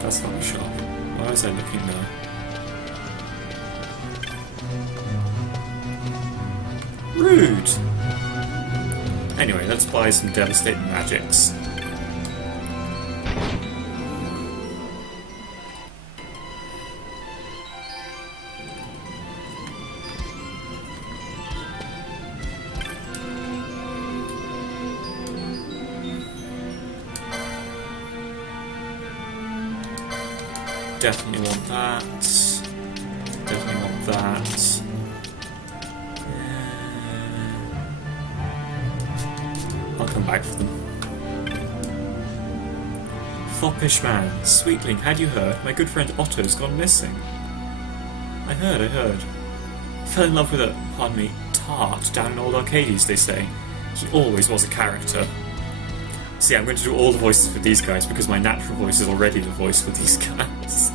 That's not a shop. Why is I looking there? Rude! Anyway, let's buy some devastating magics. Definitely want that. Definitely want that. I'll come back for them. Foppish man. Sweetling, had you heard? My good friend Otto's gone missing. I heard. Fell in love with a, pardon me, tart down in old Arcades, they say. He always was a character. See, I'm going to do all the voices for these guys because my natural voice is already the voice for these guys.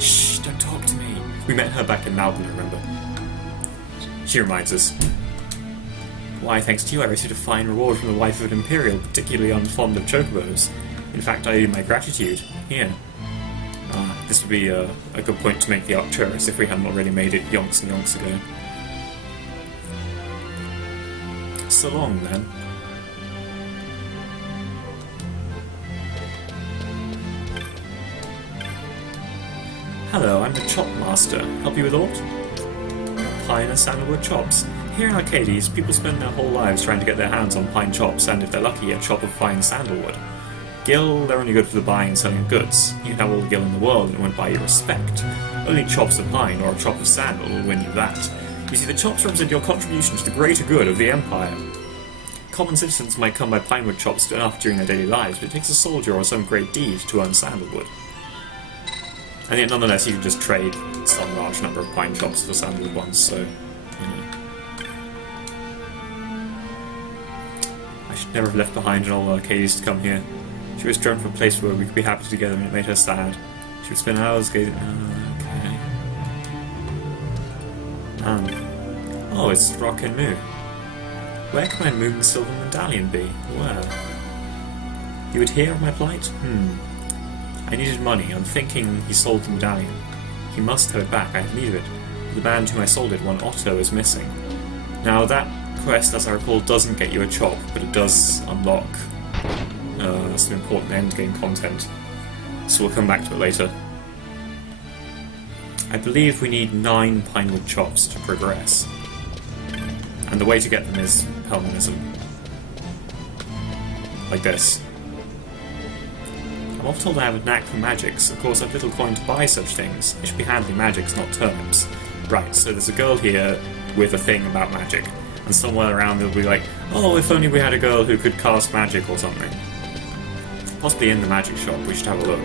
Shh, don't talk to me. We met her back in Malvern, remember? She reminds us. Why, thanks to you, I received a fine reward from the wife of an Imperial, particularly unfond of chocobos. In fact, I owe you my gratitude. Here. This would be a good point to make the Arcturus if we hadn't already made it yonks and yonks ago. So long, then. Hello, I'm the Chop Master. Help you with aught? Pine and sandalwood chops. Here in Arcades, people spend their whole lives trying to get their hands on pine chops and, if they're lucky, a chop of fine sandalwood. Gil, they're only good for the buying and selling of goods. You can have all the gil in the world and it won't buy you respect. Only chops of pine or a chop of sandal will win you that. You see, the chops represent your contribution to the greater good of the Empire. Common citizens might come by pinewood chops enough during their daily lives, but it takes a soldier or some great deed to earn sandalwood. And yet, nonetheless, you can just trade some large number of pine chops for sandalwood ones, so, you know. I should never have left behind an old Arcades to come here. She was drawn from a place where we could be happy together and it made her sad. She would spend hours gazing... okay. Oh, it's Rock and Moo. Where can my moving silver medallion be? Where? You would hear of my plight? I needed money. I'm thinking he sold the medallion. He must have it back. I have need of it. The man to whom I sold it, one Otto, is missing. Now that quest, as I recall, doesn't get you a chop, but it does unlock some important endgame content. So we'll come back to it later. I believe we need 9 pinewood chops to progress. And the way to get them is Pelmanism. Like this. I'm often told I have a knack for magics. Of course, I've little coin to buy such things. It should be handling magics, not turnips. Right, so there's a girl here with a thing about magic. And somewhere around there'll be like, oh, if only we had a girl who could cast magic or something. Possibly in the magic shop, we should have a look.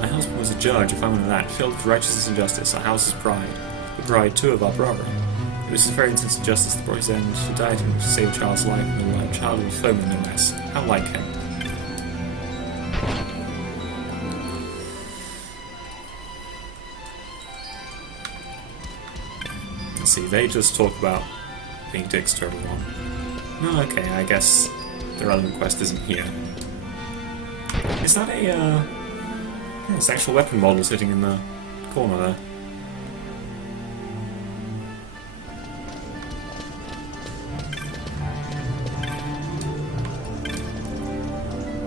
My husband was a judge, if I'm one of that, filled with righteousness and justice, our house's pride, the pride too of our brother. It was his very instance of justice that brought his end. He died in order to save a child's life, and a child of a foeman no less. How like him. Let's see, they just talk about being dicks to everyone. No, okay, I guess the relevant quest isn't here. Is that a, it's an actual weapon model sitting in the corner there.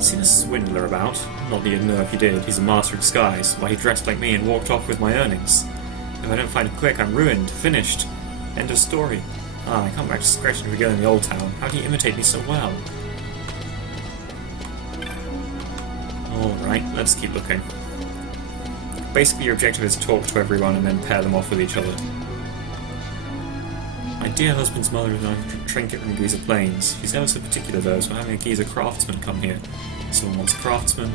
Seen a swindler about? Not that you'd know if you did. He's a master of disguise. Why, he dressed like me and walked off with my earnings. If I don't find it quick, I'm ruined. Finished. End of story. Ah, I come back to scratching every girl in the old town. How do you imitate me so well? Alright, let's keep looking. Basically, your objective is to talk to everyone and then pair them off with each other. My dear husband's mother is a trinket from Giza Plains. She's ever so particular though, so having a Giza craftsman come here. Someone wants a craftsman.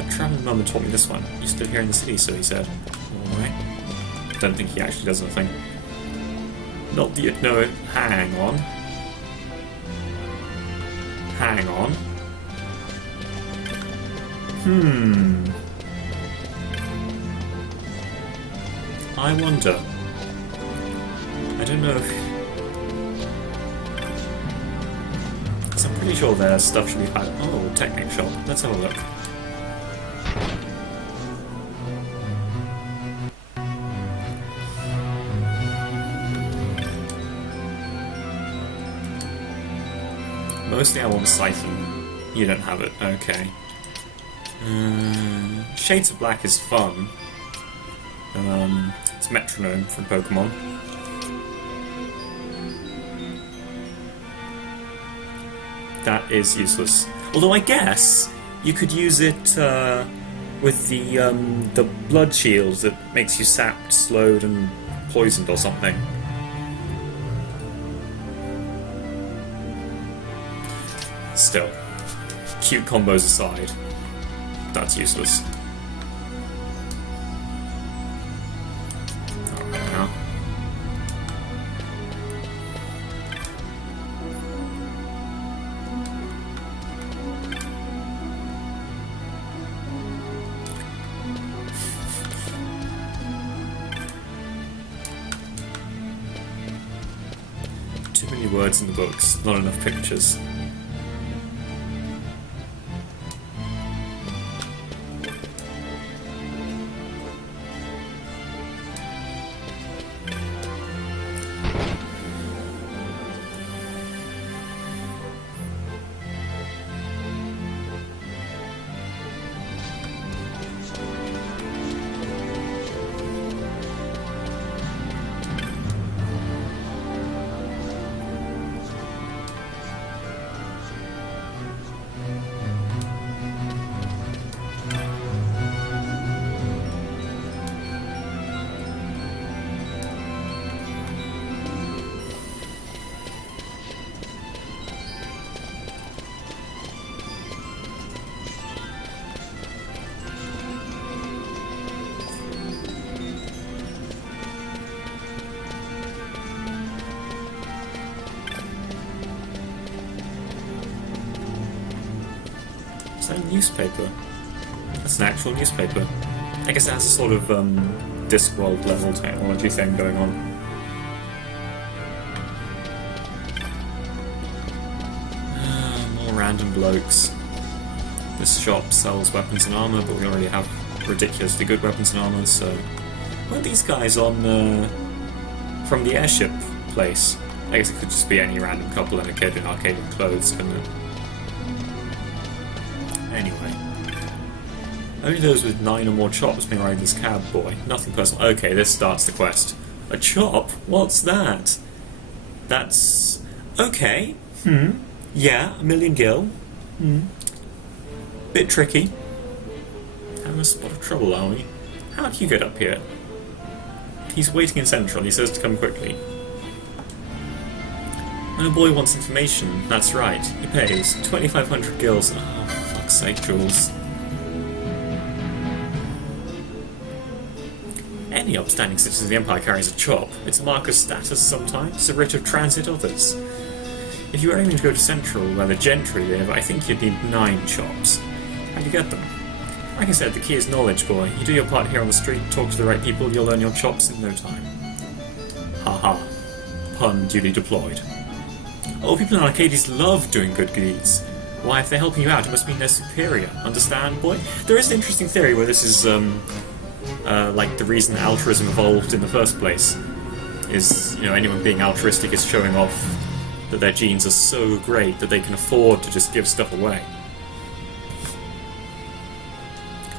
A travelling mummer taught me this one. You stood here in the city, so he said. Alright. Don't think he actually does anything. Not that you'd know it. Hang on. Hang on. I wonder. I don't know if... because I'm pretty sure their stuff should be found... oh, Technic Shop. Let's have a look. Mostly I want Siphon. You don't have it, okay. Shades of Black is fun. It's Metronome from Pokemon. That is useless. Although I guess you could use it with the blood shield that makes you sapped, slowed, and poisoned or something. Still, cute combos aside, that's useless. Alright now. many words in the books, not enough pictures. Is that a newspaper? That's an actual newspaper. I guess it has a sort of Discworld level technology thing going on. More random blokes. This shop sells weapons and armor, but we already have ridiculously good weapons and armor, so... Weren't these guys on from the airship place? I guess it could just be any random couple and a kid in arcadian clothes, couldn't it? Anyway. Only those with 9 or more chops may ride this cab, boy. Nothing personal. Okay, this starts the quest. A chop? What's that? That's... okay. Yeah, a million gil. Bit tricky. Having a spot of trouble, are we? How do you get up here? He's waiting in Central. He says to come quickly. When a boy wants information, that's right. He pays 2,500 gils. Oh, for fuck's sake, Jules. Any upstanding citizen of the Empire carries a chop. It's a mark of status sometimes, a rite of transit others. If you were aiming to go to Central, where the gentry live, I think you'd need 9 chops. How do you get them? Like I said, the key is knowledge, boy. You do your part here on the street, talk to the right people, you'll earn your chops in no time. Haha. Pun duly deployed. Oh, people in Arcades love doing good deeds. Why, if they're helping you out, it must mean they're superior. Understand, boy? There is an interesting theory where this is, like the reason altruism evolved in the first place. Is, you know, anyone being altruistic is showing off that their genes are so great that they can afford to just give stuff away.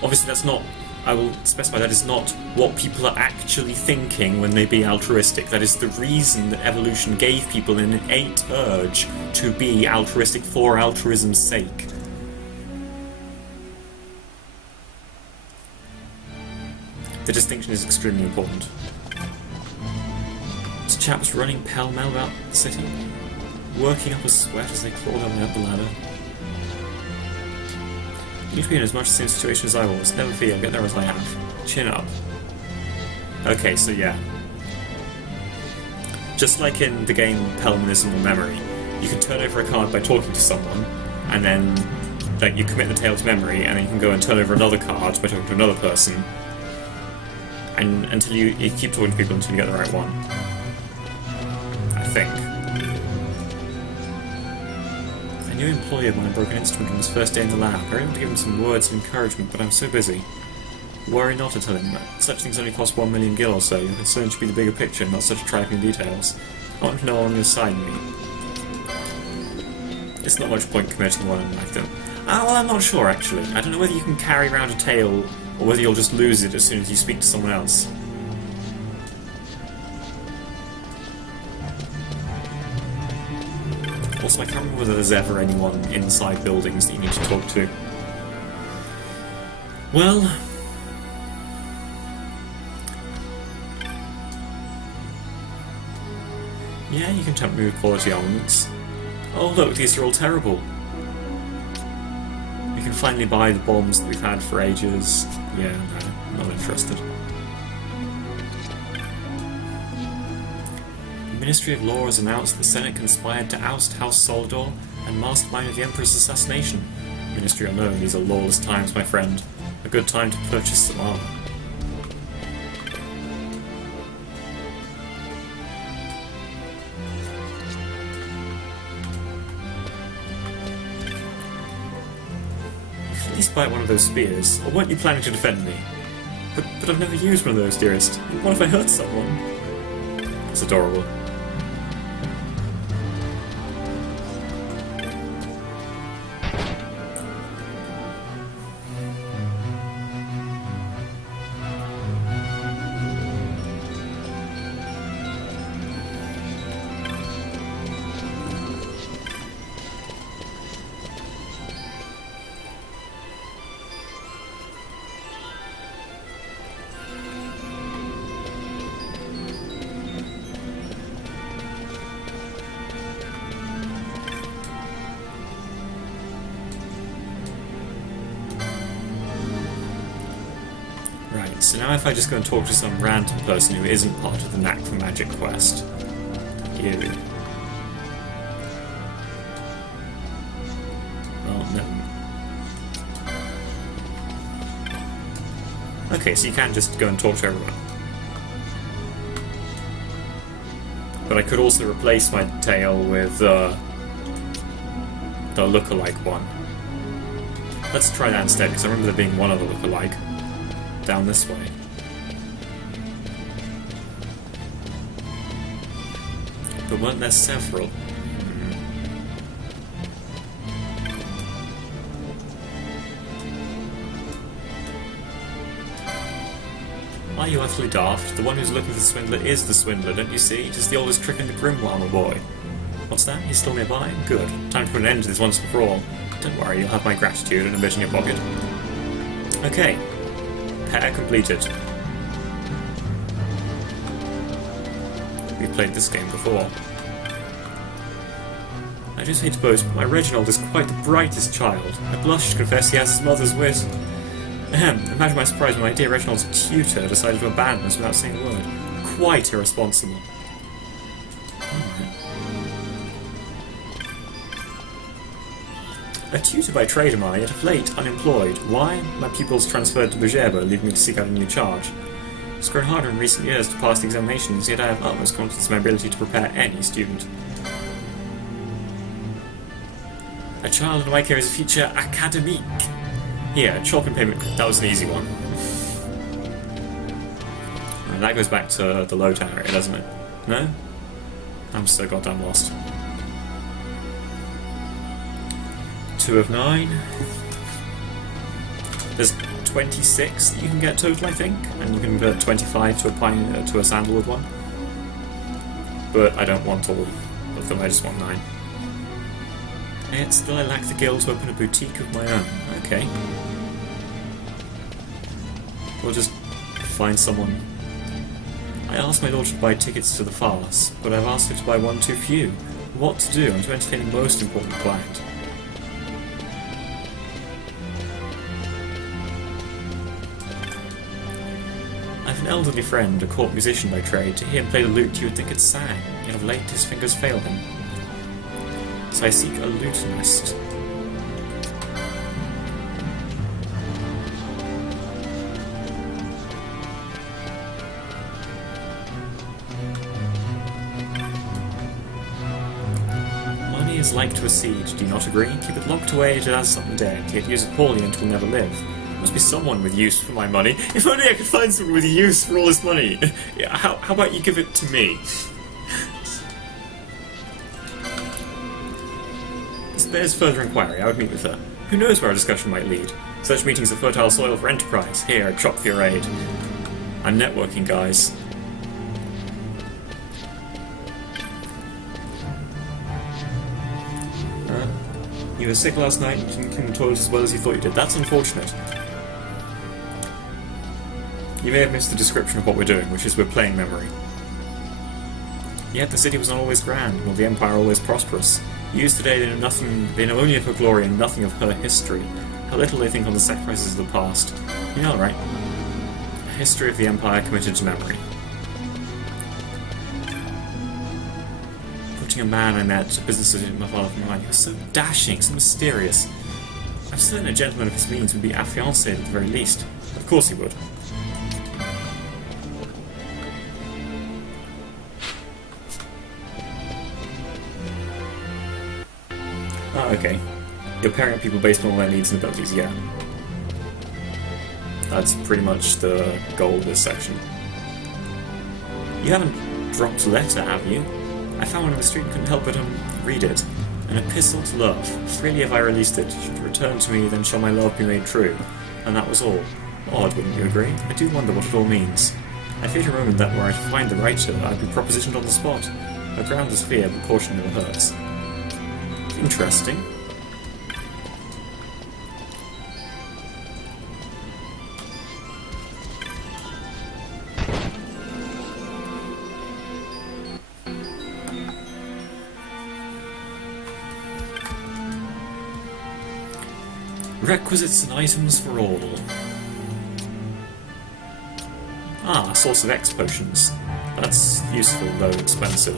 Obviously that's not, I will specify, that is not what people are actually thinking when they be altruistic. That is the reason that evolution gave people an innate urge to be altruistic for altruism's sake. The distinction is extremely important. This chap was running pell-mell about the city, working up a sweat as they clawed their way up the ladder. You've been in as much the same situation as I was. Never fear, I'll get there as I have. Chin up. Okay, so yeah. Just like in the game Pelmanism or Memory, you can turn over a card by talking to someone, and then like, you commit the tale to memory, and then you can go and turn over another card by talking to another person, and until you keep talking to people until you get the right one. I think. A new employee of mine broke an instrument on his first day in the lab. I wanted to give him some words of encouragement, but I'm so busy. Worry not, to tell him that such things only cost 1 million gil or so. Your concern should be the bigger picture, not such trifling details. I want to know on your side, me. It's not much point committing one like them. Well, I'm not sure, actually. I don't know whether you can carry around a tale, or whether you'll just lose it as soon as you speak to someone else. Also, I can't remember whether there's ever anyone inside buildings that you need to talk to. Well... yeah, you can tempt me with quality elements. Oh look, these are all terrible. We can finally buy the bombs that we've had for ages. Yeah, no, not interested. The Ministry of Law has announced the Senate conspired to oust House Soldor and mastermind of the Emperor's assassination. Ministry unknown, these are lawless times, my friend. A good time to purchase some armor. least bite one of those spears, or weren't you planning to defend me? But I've never used one of those, dearest. What if I hurt someone? It's adorable. Right, so now if I just go and talk to some random person who isn't part of the Knack for Magic quest. You. Well, no. Okay, so you can just go and talk to everyone. But I could also replace my tail with the lookalike one. Let's try that instead, because I remember there being one other lookalike. Down this way. But weren't there several? Are you utterly daft? The one who's looking for the swindler is the swindler, don't you see? Just the oldest trick in the Grimoire, my boy. What's that? He's still nearby? Good. Time to put an end to this once and for all. Don't worry, you'll have my gratitude and a bit in your pocket. Okay. Pair completed. We've played this game before. I just hate to boast, but my Reginald is quite the brightest child. I blush to confess he has his mother's wit. Imagine my surprise when my dear Reginald's tutor decided to abandon us without saying a word. Quite irresponsible. A tutor by trade am I, yet of late unemployed. Why? My pupils transferred to Bajeba, leaving me to seek out a new charge. It's grown harder in recent years to pass the examinations, yet I have utmost confidence in my ability to prepare any student. A child in my care is a future academique. Here, chalk and payment. That was an easy one. And that goes back to the low town area, doesn't it? No? I'm so goddamn lost. 2 of 9. There's 26 that you can get total, I think, and you can convert 25 to a sandalwood one. But I don't want all of them. I just want 9. And yet still I lack the gil to open a boutique of my own. Okay. We'll just find someone. I asked my daughter to buy tickets to the farce, but I've asked her to buy one too few. What to do? I'm to entertain the most important client. I have an elderly friend, a court musician by trade. To hear him play the lute, you would think it sang, yet of late his fingers fail him. So I seek a lutenist. Money is like to a seed, do you not agree? Keep it locked away till it has something dead, yet use it poorly and it will never live. There must be someone with use for my money. If only I could find someone with use for all this money. How about you give it to me? This bears further inquiry. I would meet with her. Who knows where our discussion might lead? Such meetings are fertile soil for enterprise. Here, chop for your aid. I'm networking, guys. You were sick last night and didn't clean the toilet as well as you thought you did. That's unfortunate. You may have missed the description of what we're doing, which is we're playing memory. Yet the city was not always grand, nor the empire always prosperous. Youths today, they know only of her glory and nothing of her history. How little they think on the sacrifices of the past. You know, right? A history of the empire committed to memory. Putting a man I met, a business associate my father from mine, he was so dashing, so mysterious. I'm certain a gentleman of his means would be affianced at the very least. Of course he would. Oh, okay. You're pairing up people based on all their needs and abilities, yeah. That's pretty much the goal of this section. You haven't dropped a letter, have you? I found one in the street and couldn't help but read it. An epistle to love. Freely have I released it. Should it return to me, then shall my love be made true. And that was all. Odd, wouldn't you agree? I do wonder what it all means. I feared a moment that were I to find the writer, I'd be propositioned on the spot. A groundless fear, but caution never hurts. Interesting. Requisites and items for all. Ah, source of X potions. That's useful, though expensive.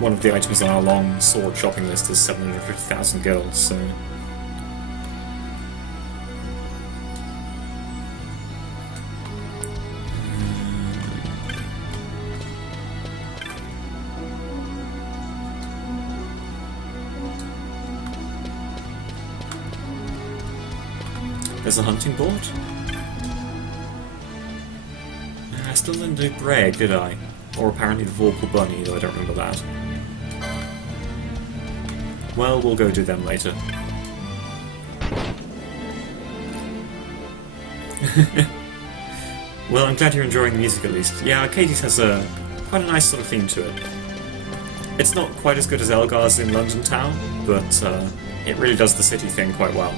One of the items on our long sword shopping list is 750,000 gills, so... There's a hunting board? I still didn't do Breg, did I? Or apparently the Vorpal Bunny, though I don't remember that. Well, we'll go do them later. Well, I'm glad you're enjoying the music at least. Yeah, Arcades has quite a nice sort of theme to it. It's not quite as good as Elgar's in London Town, but it really does the city thing quite well.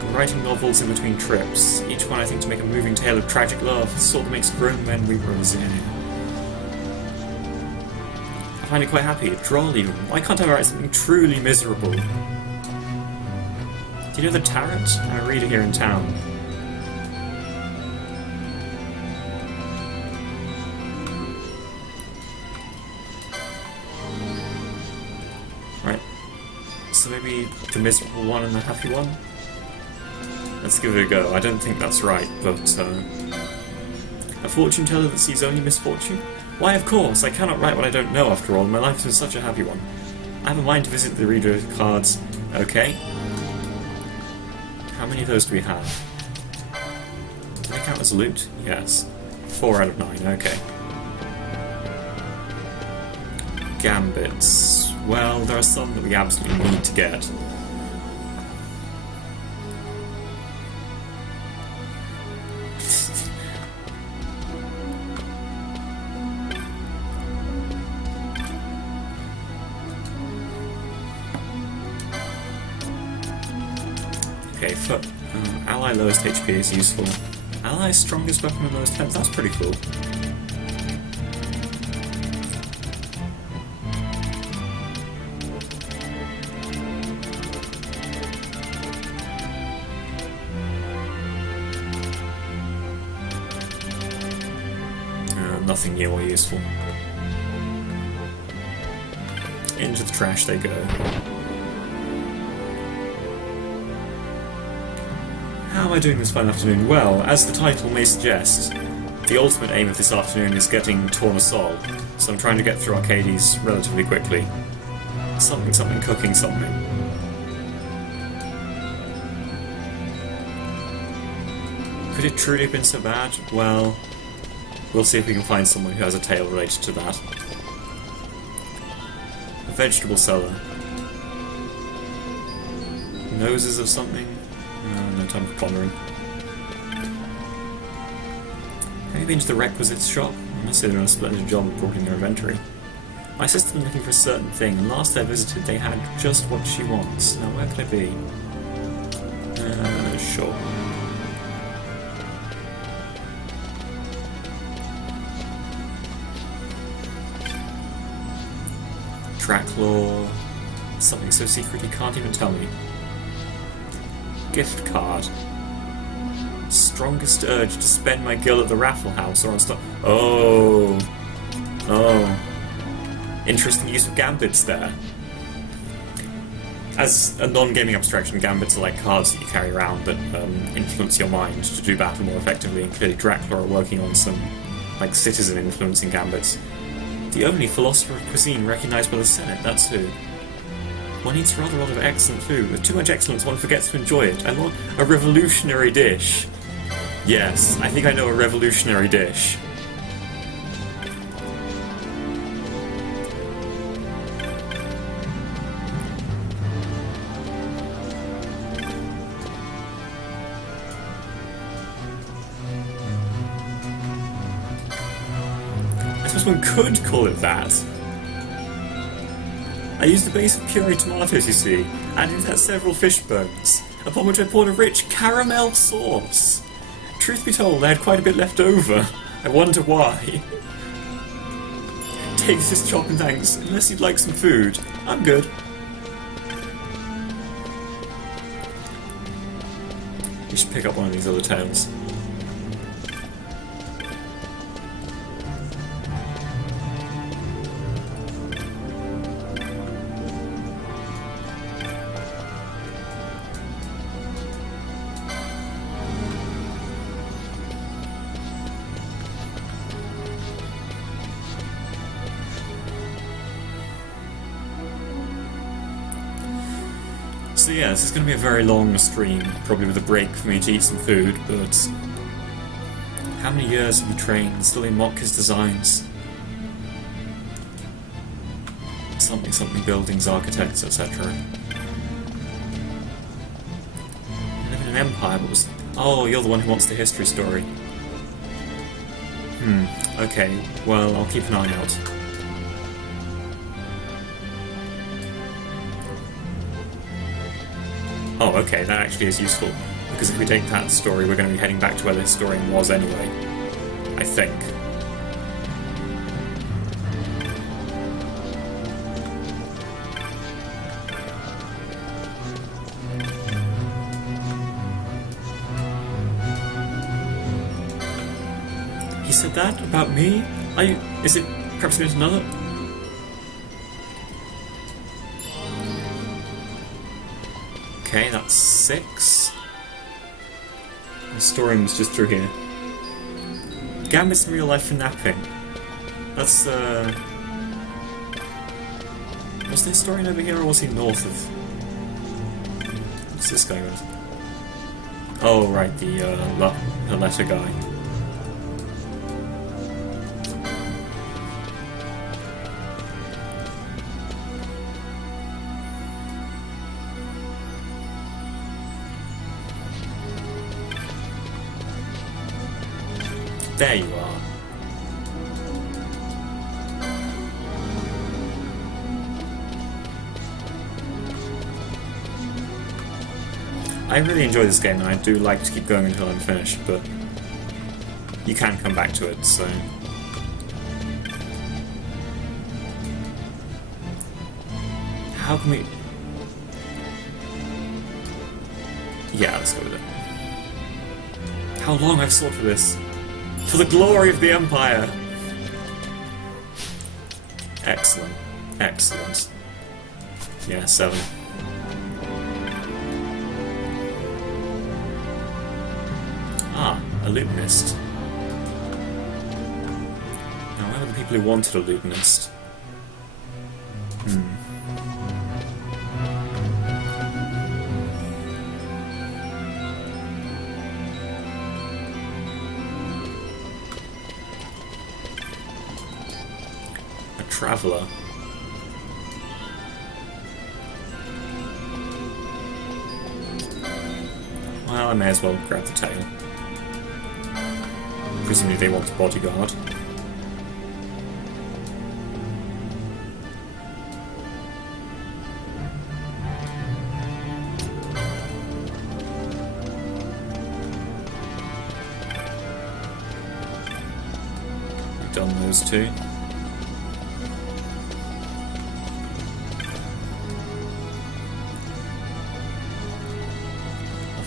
I'm writing novels in between trips, each one I think to make a moving tale of tragic love, the sort that makes grown men weep roses. I find it quite happy, droll even. Why can't I write something truly miserable? Do you know the Tarot? I'm a reader here in town. Right. So maybe the miserable one and the happy one? Let's give it a go. I don't think that's right, but... A fortune teller that sees only misfortune? Why, of course! I cannot write what I don't know, after all. My life has been such a happy one. I have a mind to visit the reader cards. Okay. How many of those do we have? Do they count as loot? Yes. 4 out of 9, okay. Gambits. Well, there are some that we absolutely need to get. Okay, ally lowest HP is useful. Ally strongest weapon and lowest health, that's pretty cool. Nothing new or useful. Into the trash they go. How am I doing this fine afternoon? Well, as the title may suggest, the ultimate aim of this afternoon is getting Tornasol, so I'm trying to get through Arcades relatively quickly. Something, cooking something. Could it truly have been so bad? Well, we'll see if we can find someone who has a tale related to that. A vegetable seller. Noses of something? No time for pondering. Have you been to the requisites shop? I must say they're doing a splendid job of broadening their inventory. My sister's been looking for a certain thing, and last I visited they had just what she wants. Now where could it be? Sure. Draclaw. Something so secret he can't even tell me. Gift card. Strongest urge to spend my gil at the Raffle House or on stock. Oh. Interesting use of gambits there. As a non-gaming abstraction, gambits are like cards that you carry around that influence your mind to do battle more effectively, and clearly Dracula are working on some like citizen influencing gambits. The only philosopher of cuisine recognised by the Senate, that's who. One eats rather a lot of excellent food. With too much excellence, one forgets to enjoy it. I want a revolutionary dish. Yes, I think I know a revolutionary dish. I suppose one could call it that. I used a base of pureed tomatoes, you see, and it had several fish bones, upon which I poured a rich caramel sauce. Truth be told, I had quite a bit left over. I wonder why. Take this chop and thanks, unless you'd like some food. I'm good. We should pick up one of these other tales. So yeah, this is going to be a very long stream, probably with a break for me to eat some food, but how many years have you trained, still in mock his designs? Something buildings, architects, etc. You live in an empire, but was... Oh, you're the one who wants the history story. Okay, well, I'll keep an eye out. Oh, okay, that actually is useful, because if we take that story, we're going to be heading back to where the historian was anyway. I think. He said that about me? Is it perhaps meant another? Okay, that's 6. The historian was just through here. Gambits in real life for napping. That's, was the historian over here, or was he north of... What's this guy with? Oh, right, the letter guy. There you are. I really enjoy this game, and I do like to keep going until I'm finished, but you can come back to it, so... How can we... Yeah, let's go with it. How long I've sought for this. For the glory of the Empire! Excellent. Excellent. Yeah, 7. Ah, a lutenist. Now, where were the people who wanted a lutenist? Traveller. Well, I may as well grab the tail. Presumably they want a bodyguard. We've done those two.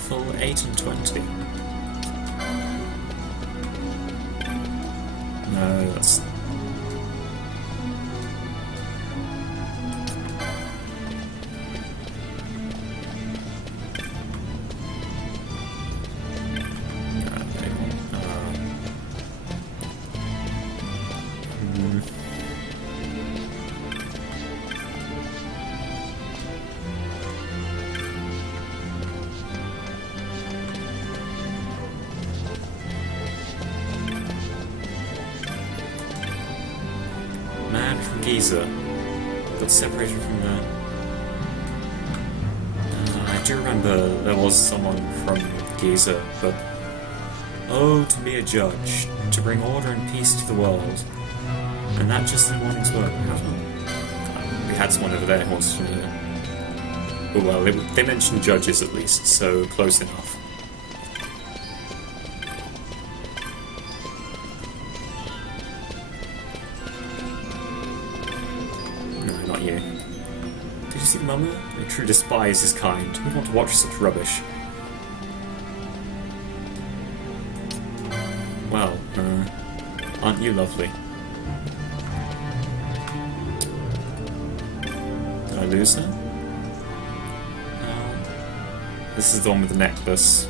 Full 8 and 20. No, that's... Apparently from Giza. Got separated from the... I do remember there was someone from Giza, but... Oh, to be a judge, to bring order and peace to the world. And that just in a morning's work. We had someone over there who wants to... Oh well, they mentioned judges at least, so close enough. No, not you. Did you see Mama? I truly despise his kind. Who'd want to watch such rubbish? Well, aren't you lovely? Did I lose her? This is the one with the necklace.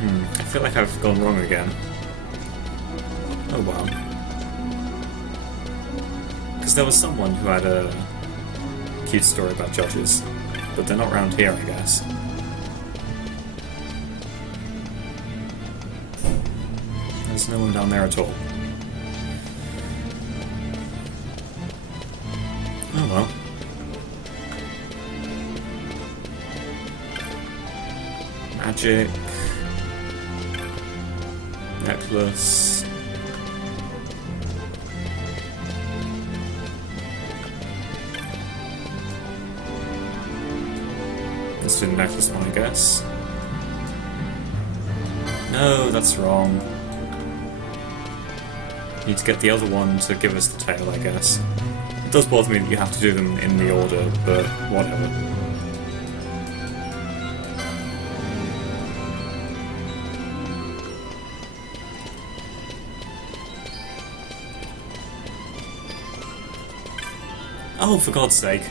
I feel like I've gone wrong again. Oh well. Because there was someone who had a cute story about judges, but they're not around here, I guess. There's no one down there at all. Oh well. Magic. Necklace. Let's do the necklace one, I guess. No, that's wrong. Need to get the other one to give us the tail, I guess. It does bother me that you have to do them in the order, but whatever. Oh, for God's sake.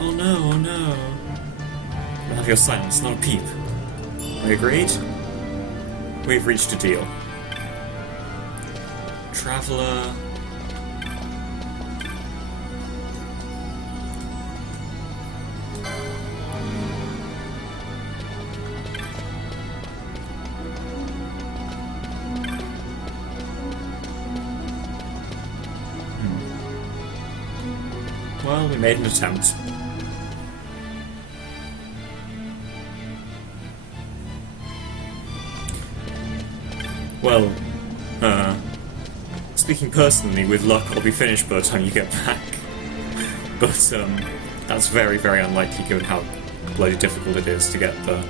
Oh no, oh no. I'll have your silence, not a peep. We agreed? We've reached a deal. Traveller... Well, we made an attempt. Well, speaking personally, with luck I'll be finished by the time you get back. But, that's very, very unlikely given how bloody difficult it is to get there.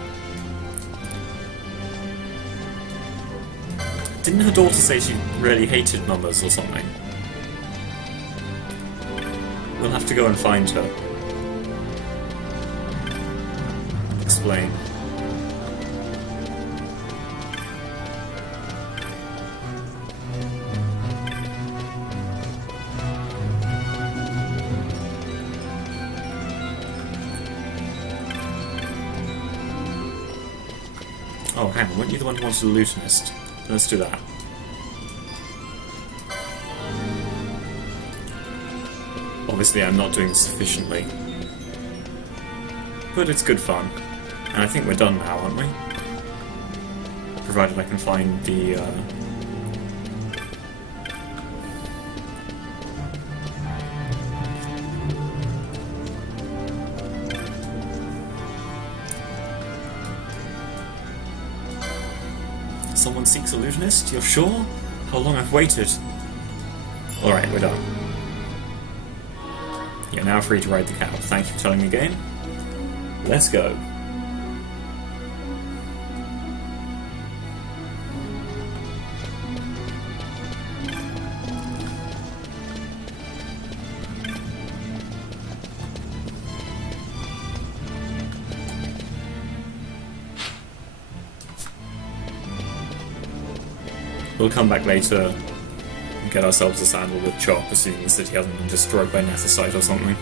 Didn't her daughter say she really hated numbers or something? We'll have to go and find her. Explain. Oh, hang on, weren't you the one who wanted a lutenist? Let's do that. Obviously I'm not doing sufficiently. But it's good fun. And I think we're done now, aren't we? Provided I can find the, Someone seeks a lutenist? You're sure? How long I've waited? Alright, we're done. You're now free to ride the cow. Thank you for telling me again. Let's go. We'll come back later and get ourselves a sandalwood chop, assuming the city hasn't been destroyed by Nethicite or something.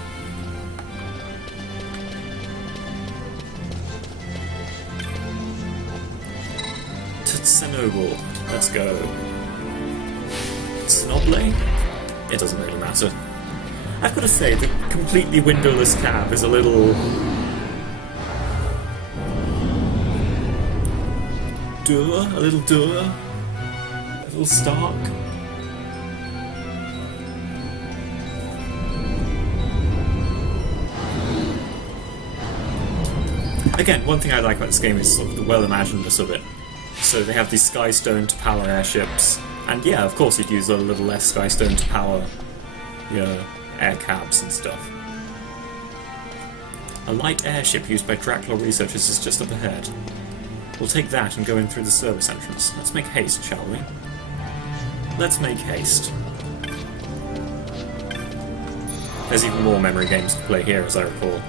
Snowball. Let's go. Snobley? It doesn't really matter. I've got to say, the completely windowless cab is a little... a little stark. Again, one thing I like about this game is sort of the well-imaginedness of it. So they have these Skystone to power airships, and yeah, of course you'd use a little less Skystone to power your air cabs and stuff. A light airship used by Dracula researchers is just up ahead. We'll take that and go in through the service entrance. Let's make haste, shall we? Let's make haste. There's even more memory games to play here, as I recall.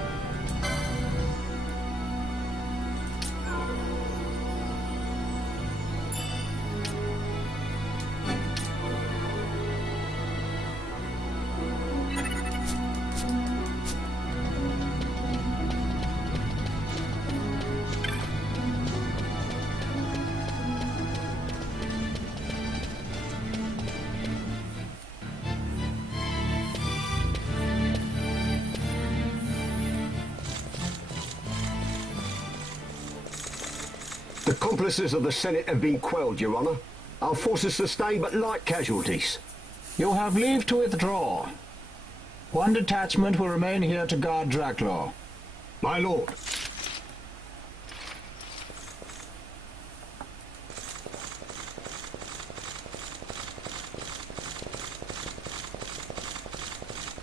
The accomplices of the Senate have been quelled, Your Honour. Our forces sustained but light casualties. You have leave to withdraw. One detachment will remain here to guard Draclaw. My lord.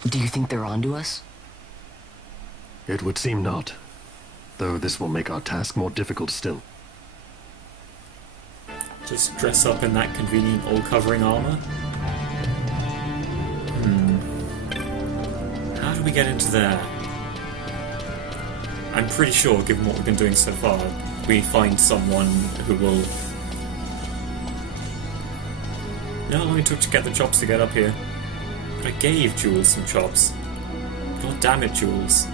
Do you think they're onto us? It would seem not, though this will make our task more difficult still. Just dress up in that convenient all-covering armour? How do we get into there? I'm pretty sure, given what we've been doing so far, we find someone who will... No, it only took to get the chops to get up here. But I gave Jules some chops. God damn it, Jules.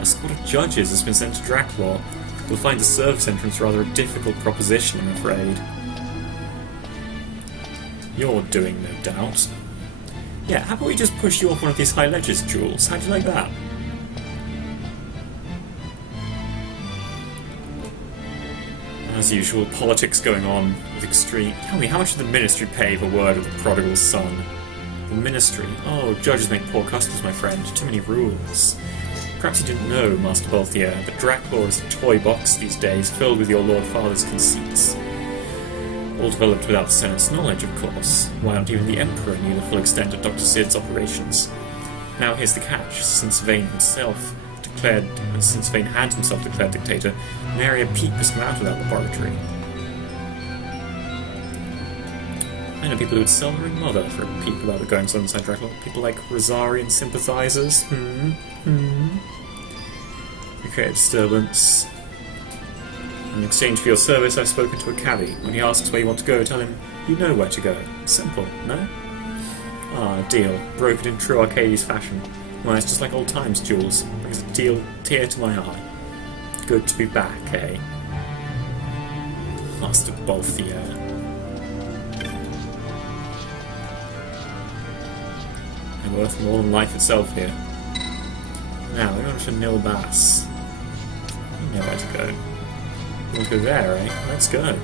A squad of judges has been sent to Draclaw. You'll find the service entrance rather a difficult proposition, I'm afraid. You're doing, no doubt. Yeah, how about we just push you off one of these high ledges, Jules? How'd you like that? As usual, politics going on with extreme... Tell me, how much did the Ministry pay for word of the prodigal son? The Ministry? Oh, judges make poor customers, my friend. Too many rules. Perhaps you didn't know, Master Balthier, that Draclaw is a toy box these days, filled with your Lord Father's conceits. All developed without the Senate's knowledge, of course. Why not even the Emperor knew the full extent of Dr. Sid's operations? Now here's the catch. Since Vane had himself declared dictator, nary a peep has come out of that laboratory. I know people who would sell their own mother for a peep about the goings on inside Dracula. People like Rosarian sympathizers. You create a disturbance. In exchange for your service, I've spoken to a cabbie. When he asks where you want to go, tell him you know where to go. Simple, no? Ah, deal. Brokered in true Arcades fashion. Well, it's just like old times, Jules. Brings a tear to my eye. Good to be back, eh? Master Balthier. I'm worth more than life itself here. Now, we're going to Nil Bass. You know where to go. You want to go there, eh? Let's go.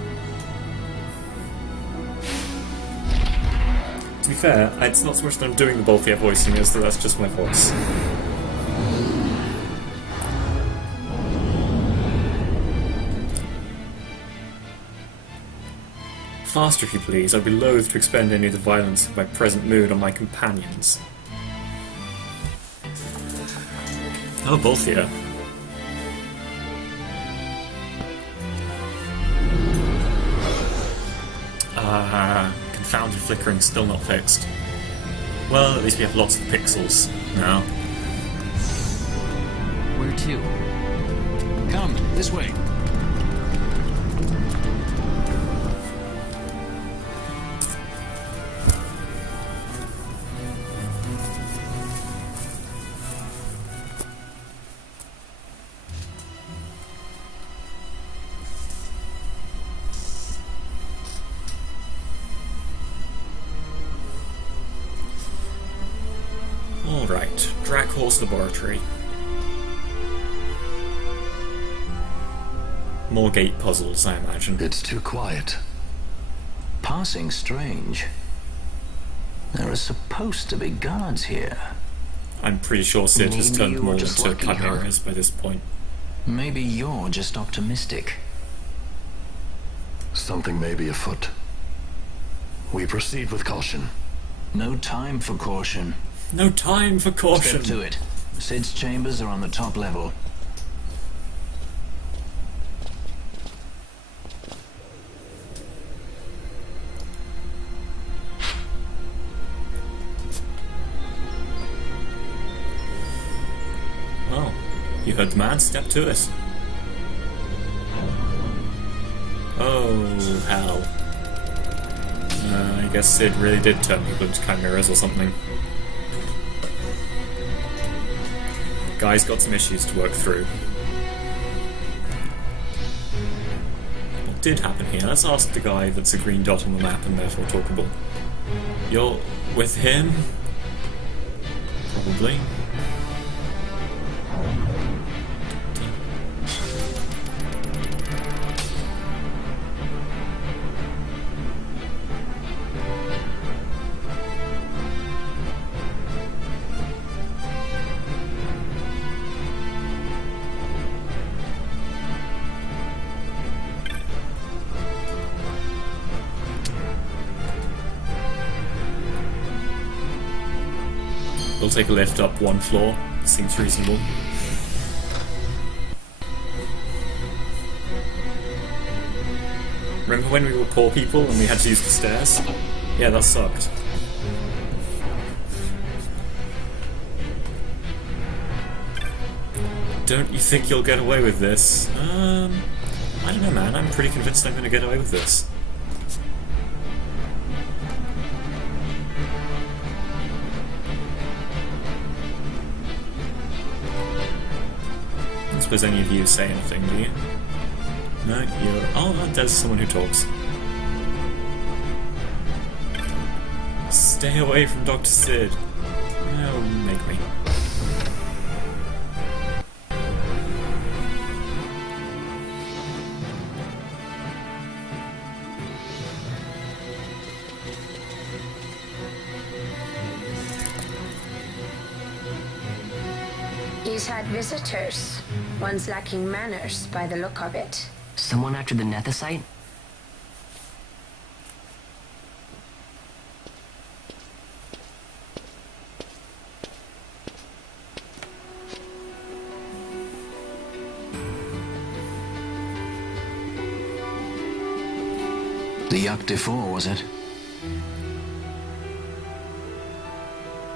To be fair, it's not so much that I'm doing the Balthier voicing as that that's just my voice. Faster, if you please. I'd be loath to expend any of the violence of my present mood on my companions. Oh, Balthier. Confounded flickering still not fixed. Well, at least we have lots of pixels now. Where to? Come, this way. Right, Drakhor's laboratory. More gate puzzles, I imagine. It's too quiet. Passing strange. There are supposed to be guards here. I'm pretty sure Sid has Maybe turned you were more just into lucky, chimeras by this point. Maybe you're just optimistic. Something may be afoot. We proceed with caution. No time for caution. No time for caution! Step to it. Sid's chambers are on the top level. Well, you heard the man, step to it. Oh, hell. I guess Sid really did turn people into chimeras or something. Guy's got some issues to work through. What did happen here? Let's ask the guy that's a green dot on the map and therefore talkable. You're with him? Probably. We'll take a lift up one floor. Seems reasonable. Remember when we were poor people and we had to use the stairs? Yeah, that sucked. Don't you think you'll get away with this? I don't know, man. I'm pretty convinced I'm going to get away with this. I don't suppose any of you say anything, do you? No, you're... Oh, there's someone who talks. Stay away from Dr. Sid. Oh, make me. He's had visitors. One's lacking manners by the look of it. Someone after the Nethicite? The Yacht d'Effort, was it?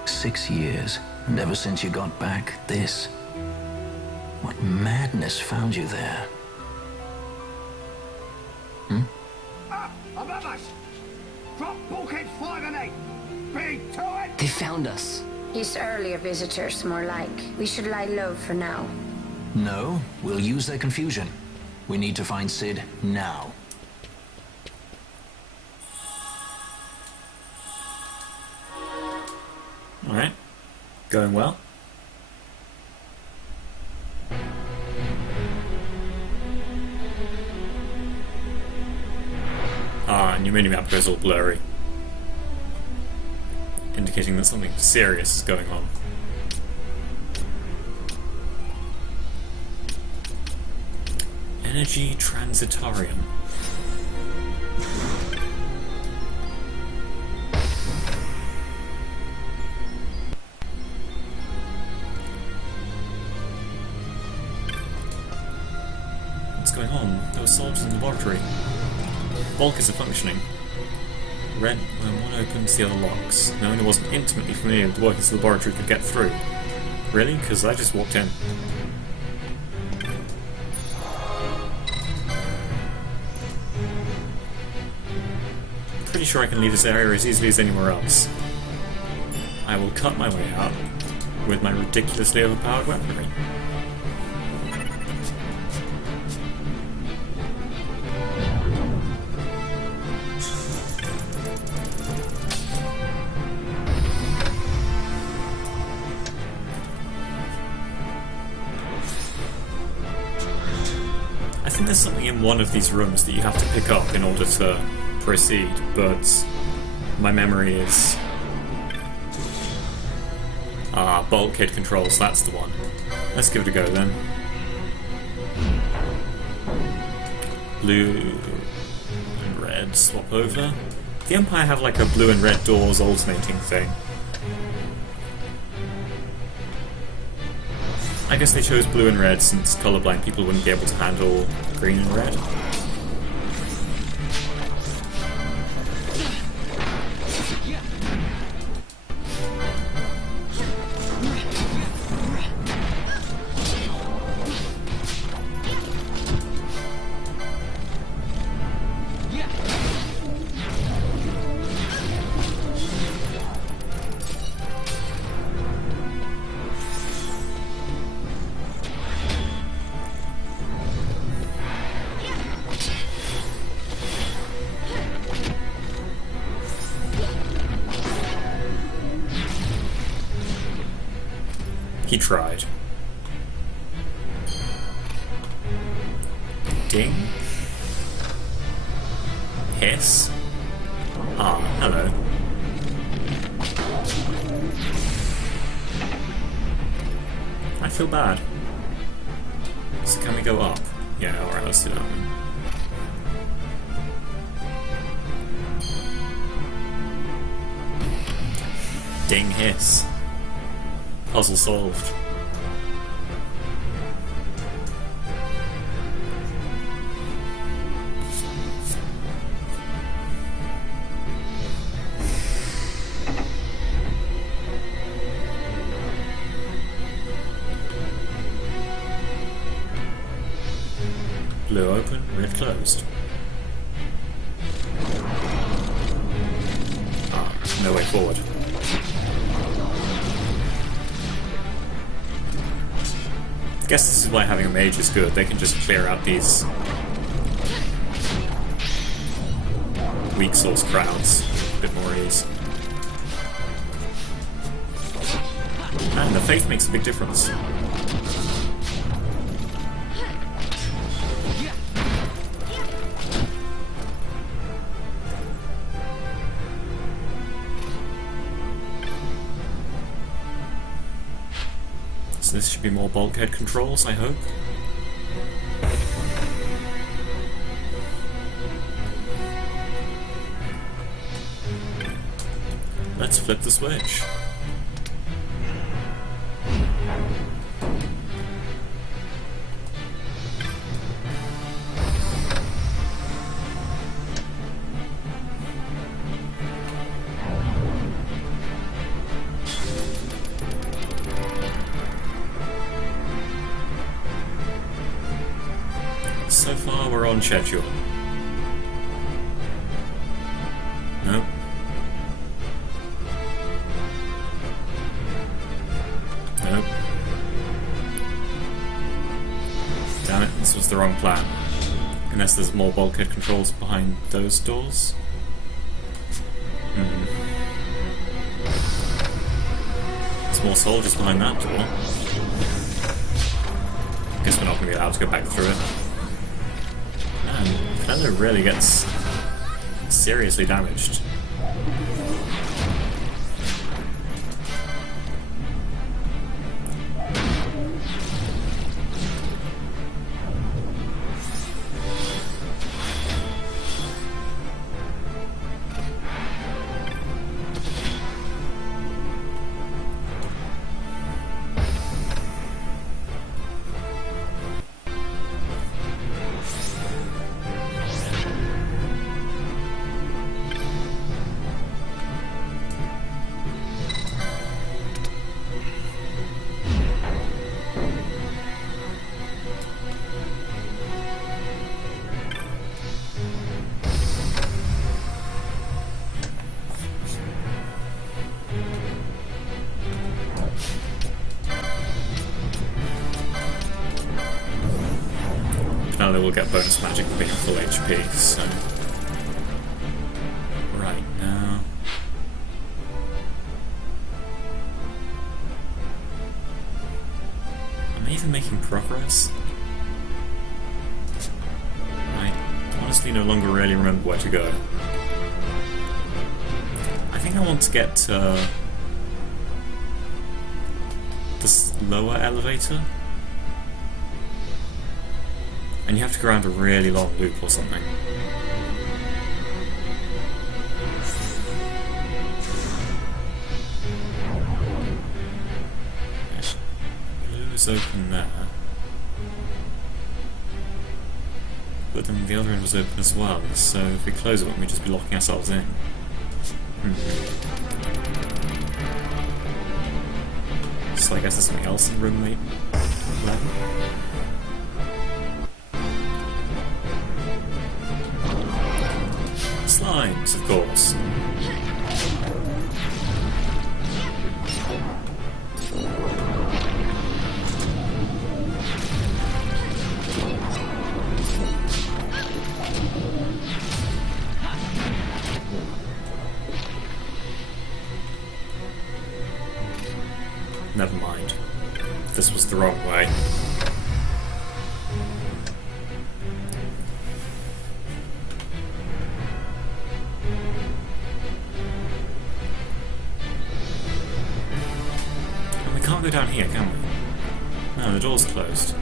6 years, and ever since you got back, this. What madness found you there? Above us! Drop bulkheads 5 and 8! Big to it! They found us. He's earlier visitors, more like. We should lie low for now. No, we'll use their confusion. We need to find Sid now. Alright. Going well. And your minimap goes all blurry, indicating that something serious is going on. Energy Transitarium. What's going on? There were soldiers in the laboratory. Bulkers are functioning. When one opens, the other locks. Knowing I wasn't intimately familiar with the workings of the laboratory could get through. Really? Because I just walked in. Pretty sure I can leave this area as easily as anywhere else. I will cut my way out with my ridiculously overpowered weaponry. think there's something in one of these rooms that you have to pick up in order to proceed, but my memory is... bulkhead controls, that's the one. Let's give it a go then. Blue and red swap over. The Empire have like a blue and red doors alternating thing. I guess they chose blue and red since colorblind people wouldn't be able to handle green and red. He tried. Ding. Hiss. Ah, hello. I feel bad. So can we go up? Yeah, alright, let's do that one. Ding, hiss. Puzzle solved. Blue open, red closed. Ah, no way forward. I guess this is why having a mage is good. They can just clear out these weak source crowds a bit more ease. And the faith makes a big difference. So this should be more bulkhead controls, I hope. Let's flip the switch. So far, we're on schedule. Nope. Nope. Damn it, this was the wrong plan. Unless there's more bulkhead controls behind those doors. There's more soldiers behind that door. Guess we're not going to be allowed to go back through it. Man, Feather really gets seriously damaged. Finally we'll get bonus magic for being full HP, so... Right now... Am I even making progress? honestly no longer really remember where to go. I think I want to get to this lower elevator. And you have to go around a really long loop or something. Blue is open there. But then the other end was open as well, so if we close it, won't we just be locking ourselves in? So I guess there's something else in room 11? Slimes, of course. Never mind. This was the wrong way. And we can't go down here, can we? No, the door's closed.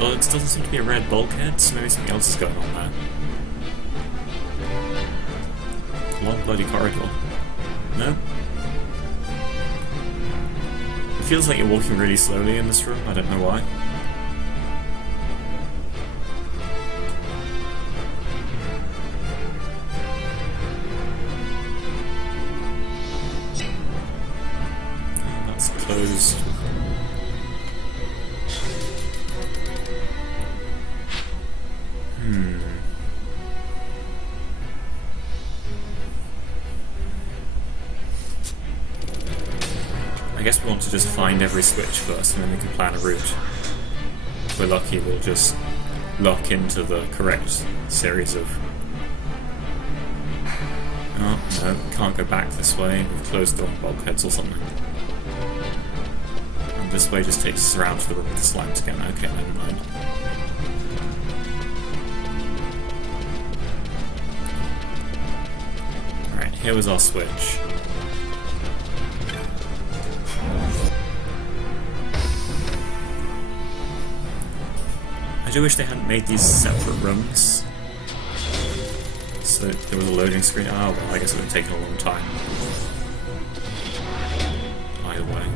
Well, it doesn't seem to be a red bulkhead, so maybe something else is going on there. Long bloody corridor. No? It feels like you're walking really slowly in this room, I don't know why. That's closed. I guess we want to just find every switch first and then we can plan a route. If we're lucky, we'll just lock into the correct series of... Oh, no, can't go back this way. We've closed the bulkheads or something. And this way just takes us around to the room with the slimes again. Okay, never mind. Alright, here was our switch. I do wish they hadn't made these separate rooms. So there was a loading screen. Oh, well, I guess it would have taken a long time. Either way.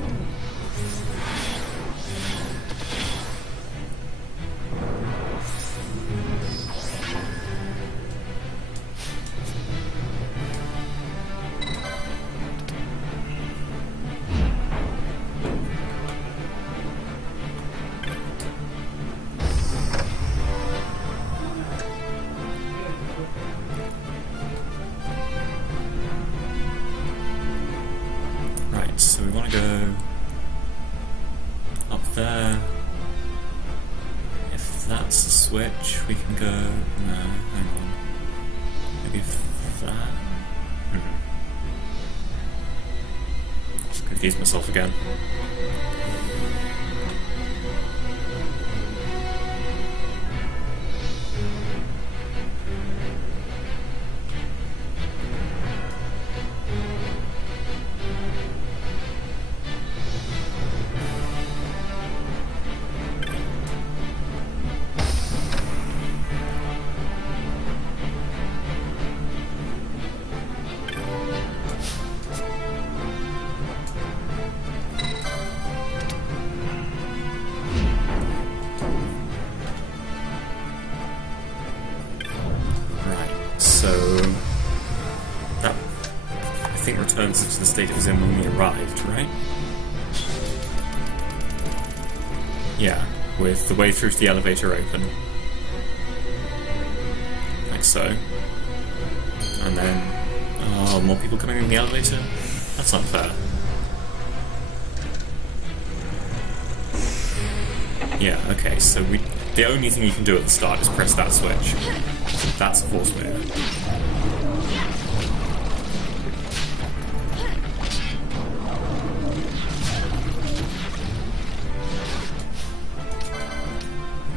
So we want to go up there. If that's the switch, we can go... No, hang on. Maybe that... Confused myself again. So that, I think, returns it to the state it was in when we arrived, right? Yeah, with the way through to the elevator open. Like so. And then... Oh, more people coming in the elevator? That's unfair. Yeah, okay, so the only thing you can do at the start is press that switch. That's a force move.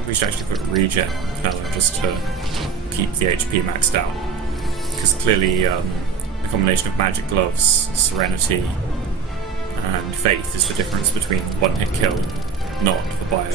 We should actually put regen on Fellow just to keep the HP maxed out. Because clearly the combination of magic gloves, serenity, and faith is the difference between one-hit kill and not for bio.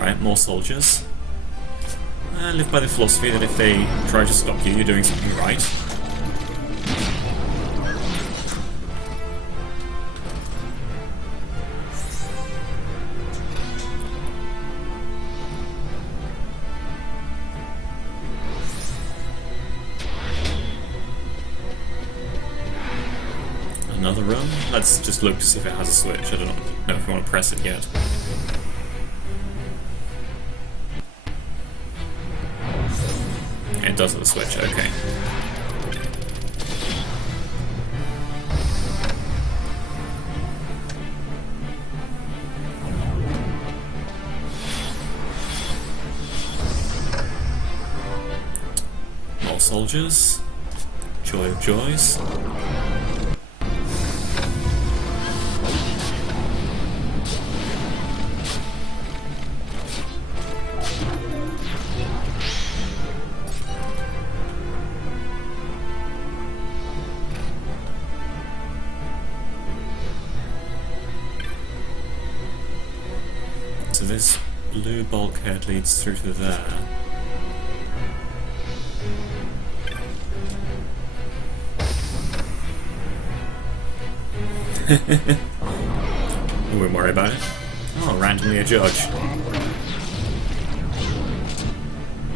Right, more soldiers. I live by the philosophy that if they try to stop you, you're doing something right. Another room? Let's just look to see if it has a switch. I don't know if we want to press it yet. It does have a switch, okay. More soldiers. Joy of joys. So this blue bulkhead leads through to there. I wouldn't worry about it. Oh, randomly a judge.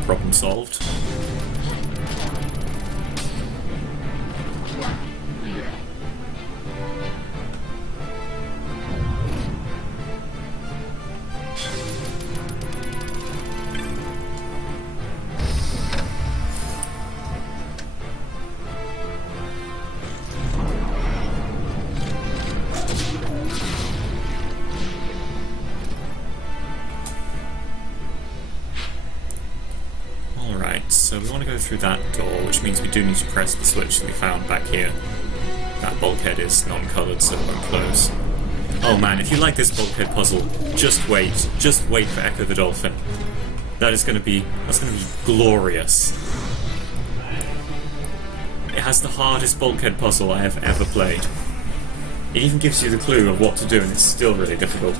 Problem solved. So we want to go through that door, which means we do need to press the switch that we found back here. That bulkhead is non-coloured, so it won't close. Oh man, if you like this bulkhead puzzle, just wait for Echo the Dolphin. That's gonna be glorious. It has the hardest bulkhead puzzle I have ever played. It even gives you the clue of what to do, and it's still really difficult.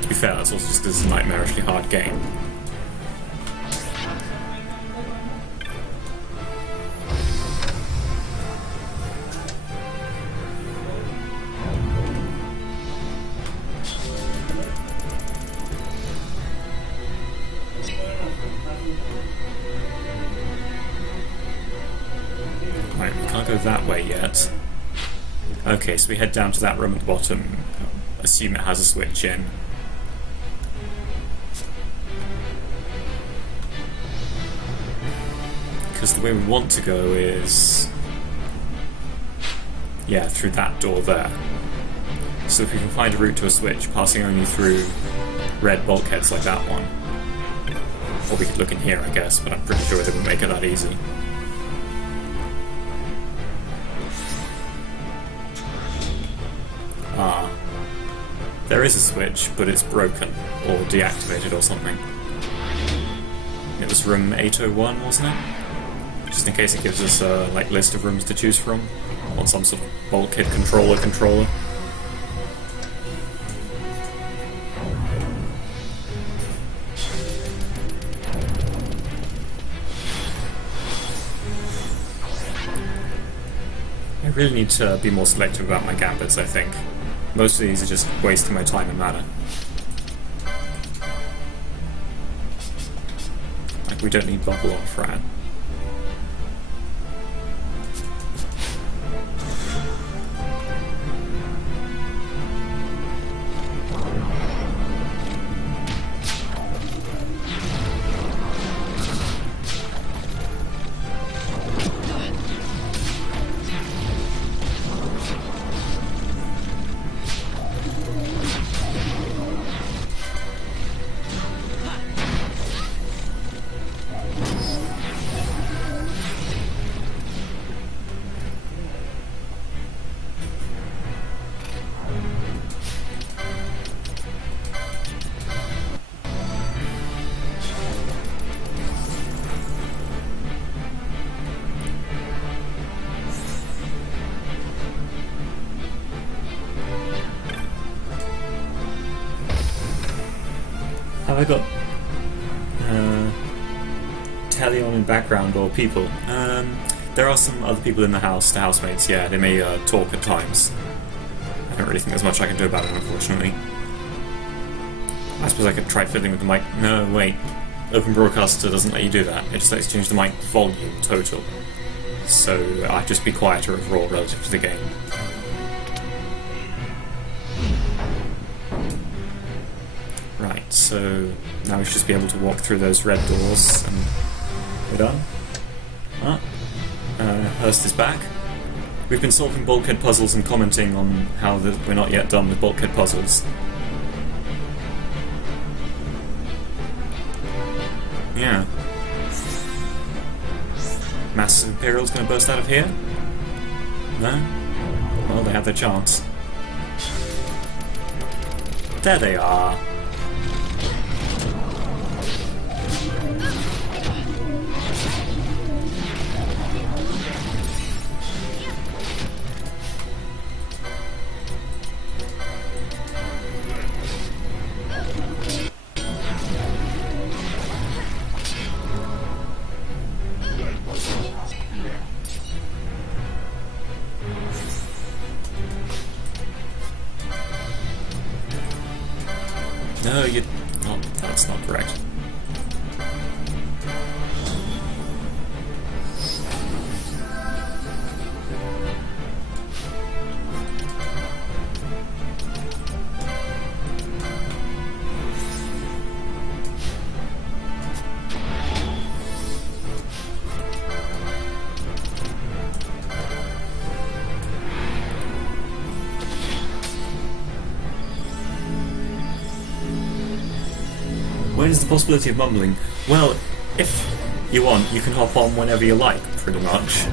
To be fair, that's also just because it's a nightmarishly hard game. Right, we can't go that way yet. Okay, so we head down to that room at the bottom. Assume it has a switch in. Because the way we want to go is... yeah, through that door there. So if we can find a route to a switch, passing only through red bulkheads like that one. Or we could look in here, I guess, but I'm pretty sure they wouldn't make it that easy. Ah. There is a switch, but it's broken, or deactivated or something. It was room 801, wasn't it? Just in case it gives us a list of rooms to choose from, on some sort of bulkhead controller. I really need to be more selective about my gambits, I think. Most of these are just wasting my time and mana. Like, we don't need Bubble off, right? I got telly on in background or people? There are some other people in the house, the housemates, yeah, they may talk at times. I don't really think there's much I can do about it, unfortunately. I suppose I could try fiddling with the mic. No, wait. Open Broadcaster doesn't let you do that. It just lets you change the mic volume total. So I'd just be quieter overall relative to the game. Right, so now we should just be able to walk through those red doors and we're done. Ah, Hurst is back. We've been solving bulkhead puzzles and commenting on how we're not yet done with bulkhead puzzles. Yeah. Massive Imperial's gonna burst out of here? No? Well, they have their chance. There they are. No, you... Oh, that's not correct. Where's the possibility of mumbling? Well, if you want, you can hop on whenever you like, pretty much.